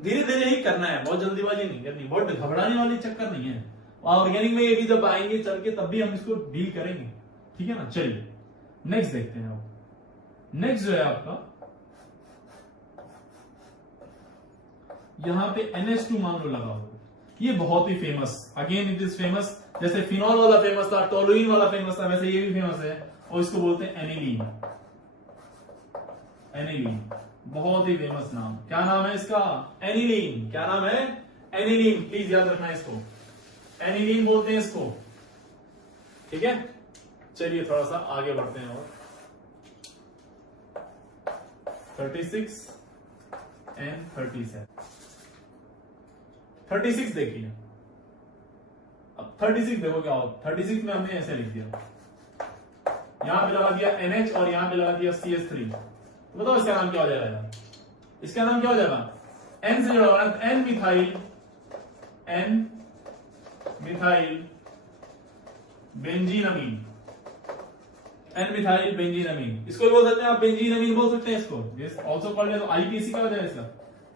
धीरे धीरे ही करना है, बहुत जल्दीबाजी नहीं करनी, बहुत घबराने वाली चक्कर नहीं है। ऑर्गेनिक में ये भी जब आएंगे चल के तब भी हम इसको डील करेंगे, ठीक है ना। चलिए नेक्स्ट देखते हैं। नेक्स्ट जो है आपका, यहां पे NH2 मान लो लगा हुआ, ये बहुत ही famous, again it is famous, जैसे फिनॉल वाला फेमस था, टोलुइन वाला फेमस था, वैसे ये भी फेमस है, और इसको बोलते हैं एनिलीन, बहुत ही फेमस नाम। क्या नाम है इसका, एनिलीन। क्या नाम है, एनिलीन, प्लीज याद रखना इसको, एनिलीन बोलते हैं इसको, ठीक है। चलिए थोड़ा सा आगे बढ़ते हैं, और 36 एंड 37, 36 देखिए, अब 36 देखो क्या हो, 36 में हमने ऐसे लिख दिया, यहां पे लगा दिया NH और यहां पे लगा दिया CH3, तो बताओ इसका नाम क्या हो जाएगा, इसका नाम क्या हो जाएगा, N से जुड़ा हुआ है, N मिथाइल बेंजीनमीन, N मिथाइल बेंजीनमीन, इसको भी बोल सकते हैं आप, बेंजीनमीन बोल सकते हैं इसको, this also called as IPC का हो जाएगा इसका,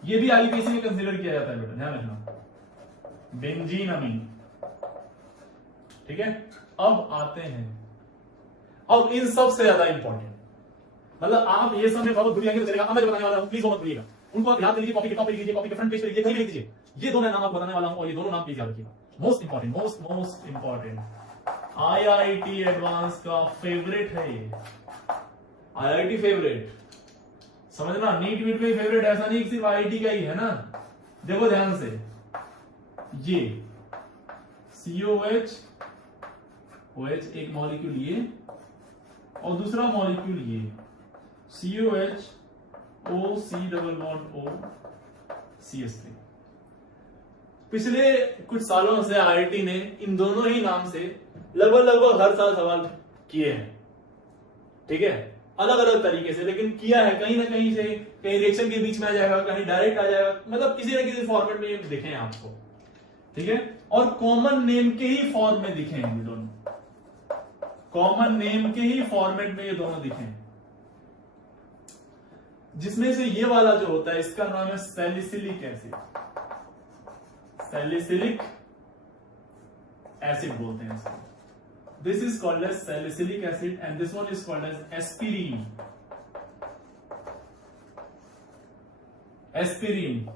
ये भी IPC में कंसीडर किया जाता है बेटा, ध्यान रखना, बेंजीनमीन, ठीक है। अब आते हैं, अब इन सबसे ज्यादा इंपॉर्टेंट, मतलब आप ये समझ बहुत बुरी तो चलेगा, मैं बताने वाला हूं, प्लीज मत भूलिएगा, उनको आप याद लीजिए, कॉपी के टॉप पे लीजिए, कॉपी के फ्रंट पेज पे लीजिए, कहीं भी लिख दीजिए, ये दो नाम आपको बताने वाला हूं, और ये दोनों नाम प्लीज याद रखिएगा, most important, most important, IIT advance का फेवरेट है ये, IIT फेवरेट, समझना, नीट वीट में फेवरेट ऐसा नहीं सिर्फ IIT का ही है ना, देखो ध्यान से, ये COH OH एक मॉलिक्यूल ये और दूसरा मॉलिक्यूल ये COH O C double bond O CH3। पिछले कुछ सालों से IIT ने इन दोनों ही नाम से लगभग हर साल सवाल किए हैं, ठीक है, अलग अलग तरीके से, लेकिन किया है कहीं ना कहीं से, कहीं रिएक्शन के बीच में आ जाएगा, कहीं डायरेक्ट आ जाएगा, मतलब किसी न किसी फॉर्मेट में ये दिखे हैं आपको, ठीक है, और कॉमन नेम के ही फॉर्म में दिखे हैं ये दोनों, कॉमन नेम के ही फॉर्मेट में ये दोनों दिखे हैं, जिसमें से ये वाला जो होता है इसका नाम है सैलिसिलिक एसिड, सैलिसिलिक एसिड बोलते हैं इसको. This is called as salicylic acid and this one is called as aspirin. Aspirin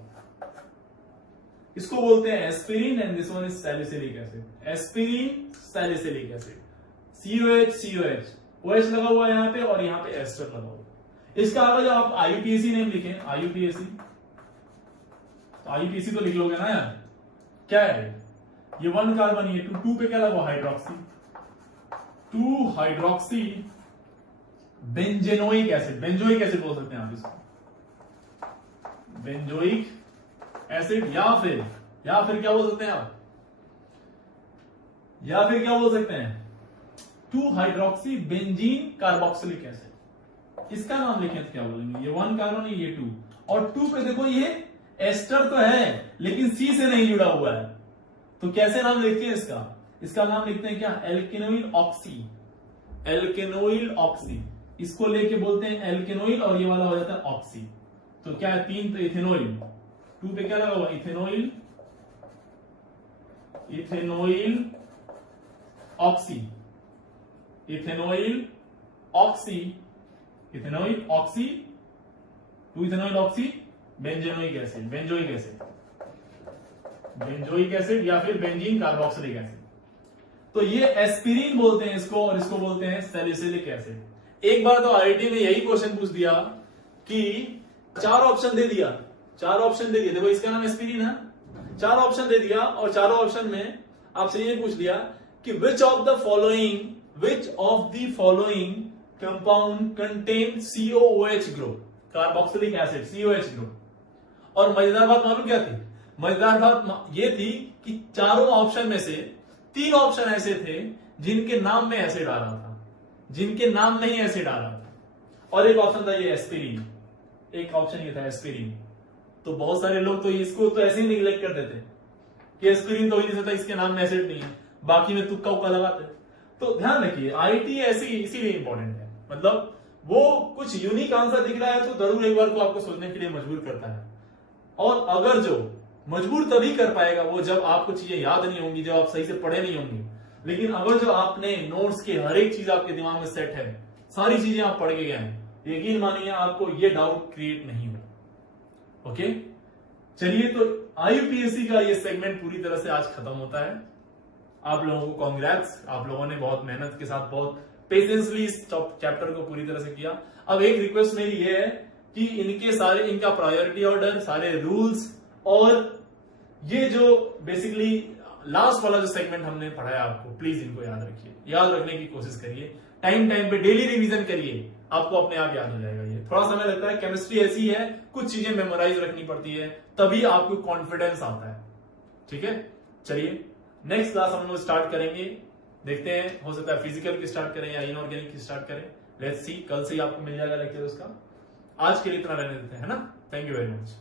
इसको बोलते हैं aspirin and this one is salicylic acid. Aspirin salicylic acid. COH OH लगा हुआ है यहां पे और यहां पे एस्टर लगा हुआ. इसका अगर जो आप IUPAC नेम लिखें, IUPAC तो IUPAC तो लिख लोगे ना यार. क्या है ये 1 कार्बन, ये 2 पे क्या लगा hydroxy, 2 hydroxy benzenoic acid. Benzoic acid बोल सकते हैं आप इसको, बेंजोइक एसिड. या फिर क्या बोल सकते हैं आप, या फिर क्या बोल सकते हैं 2 हाइड्रोक्सी बेंजीन कार्बोक्सिलिक एसिड. इसका नाम लिखें तो क्या बोलेंगे, ये 1 कार्बन है, ये 2 और 2 पे देखो ये एस्टर तो है लेकिन C से नहीं जुड़ा हुआ है. तो कैसे नाम लिखते हैं इसका, इसका नाम लिखते हैं क्या, एल्केनोइल ऑक्सी. एल्केनोइल ऑक्सी इसको लेके बोलते हैं एल्केनोइल और ये वाला हो जाता है ऑक्सी. तो क्या है 3 पे इथेनोइल, 2 पे क्या लगा हुआ ethanoyl, ethanoyl oxy, ethanoyl oxy, ethanoyl oxy, 2 ethanoyl oxy benzenoic acid, benzoic acid, benzoic acid या फिर बेंजीन कार्बोक्सिलिक एसिड. तो ये एस्पिरिन बोलते हैं इसको और इसको बोलते हैं सैलिसिलिक एसिड. एक बार तो आईआईटी ने यही क्वेश्चन पूछ दिया कि 4 ऑप्शन दे दिया, 4 ऑप्शन दे दिए, देखो इसका नाम एस्पिरिन है, 4 ऑप्शन दे दिया और चारों ऑप्शन में आपसे ये पूछ लिया कि which of the following compound contain COOH group, carboxylic acid COH group. और मजेदार बात मालूम क्या थी, मजेदार बात ये थी कि चारों ऑप्शन में से 3 ऑप्शन ऐसे थे जिनके नाम में एसिड आ रहा था, जिनके नाम में ही एसिड आ रहा था, और एक ऑप्शन था ये एस्पिरिन, एक ऑप्शन ये था एस्पिरिन. तो बहुत सारे लोग तो इसको तो ऐसे ही निग्लेक्ट कर देते कि एस्पिरिन तो ही नहीं सकता, इसके नाम में एसिड नहीं है, बाकी में तुक्का उक्का लगाते. तो ध्यान रखिए आईआईटी ऐसी इसीलिए इंपॉर्टेंट है, मतलब वो कुछ यूनिक आंसर दिख रहा है तो जरूर एक बार को आपको सोचने के लिए मजबूर करता है. और अगर जो मजबूर तभी कर पाएगा वो जब आपको चीजें याद नहीं होंगी, जब आप सही से पढ़े नहीं होंगे. लेकिन अगर जो आपने नोट्स के हर एक चीज आपके दिमाग में सेट है, सारी चीजें आप पढ़ के गए हैं, यकीन मानिए आपको ये डाउट क्रिएट नहीं हो. ओके चलिए, तो IUPAC का ये सेगमेंट पूरी तरह से आज खत्म होता है. आप लोगों को कांग्रेट्स, आप लोगों ने बहुत मेहनत के साथ बहुत पेशेंसली इस चैप्टर को पूरी तरह से किया. अब एक रिक्वेस्ट मेरी ये है कि इनका प्रायोरिटी ऑर्डर, सारे रूल्स और ये जो बेसिकली लास्ट वाला जो सेगमेंट हमने पढ़ाया आपको, प्लीज इनको याद रखिए, याद रखने की कोशिश करिए. टाइम पे डेली रिवीजन करिए, आपको अपने आप याद हो जाएगा. ये थोड़ा समय लगता है, केमिस्ट्री ऐसी है, कुछ चीजें मेमोराइज रखनी पड़ती है, तभी आपको कॉन्फिडेंस आता है. ठीक है, चलिए नेक्स्ट क्लास हम लोग स्टार्ट करेंगे, देखते हैं, हो सकता है फिजिकल की स्टार्ट करें या इनऑर्गेनिक की स्टार्ट करें. लेट्स सी, कल से ही आपको मिल जाएगा लेक्चर उसका. आज के लिए इतना रहने देते हैं, है ना. Thank you very much.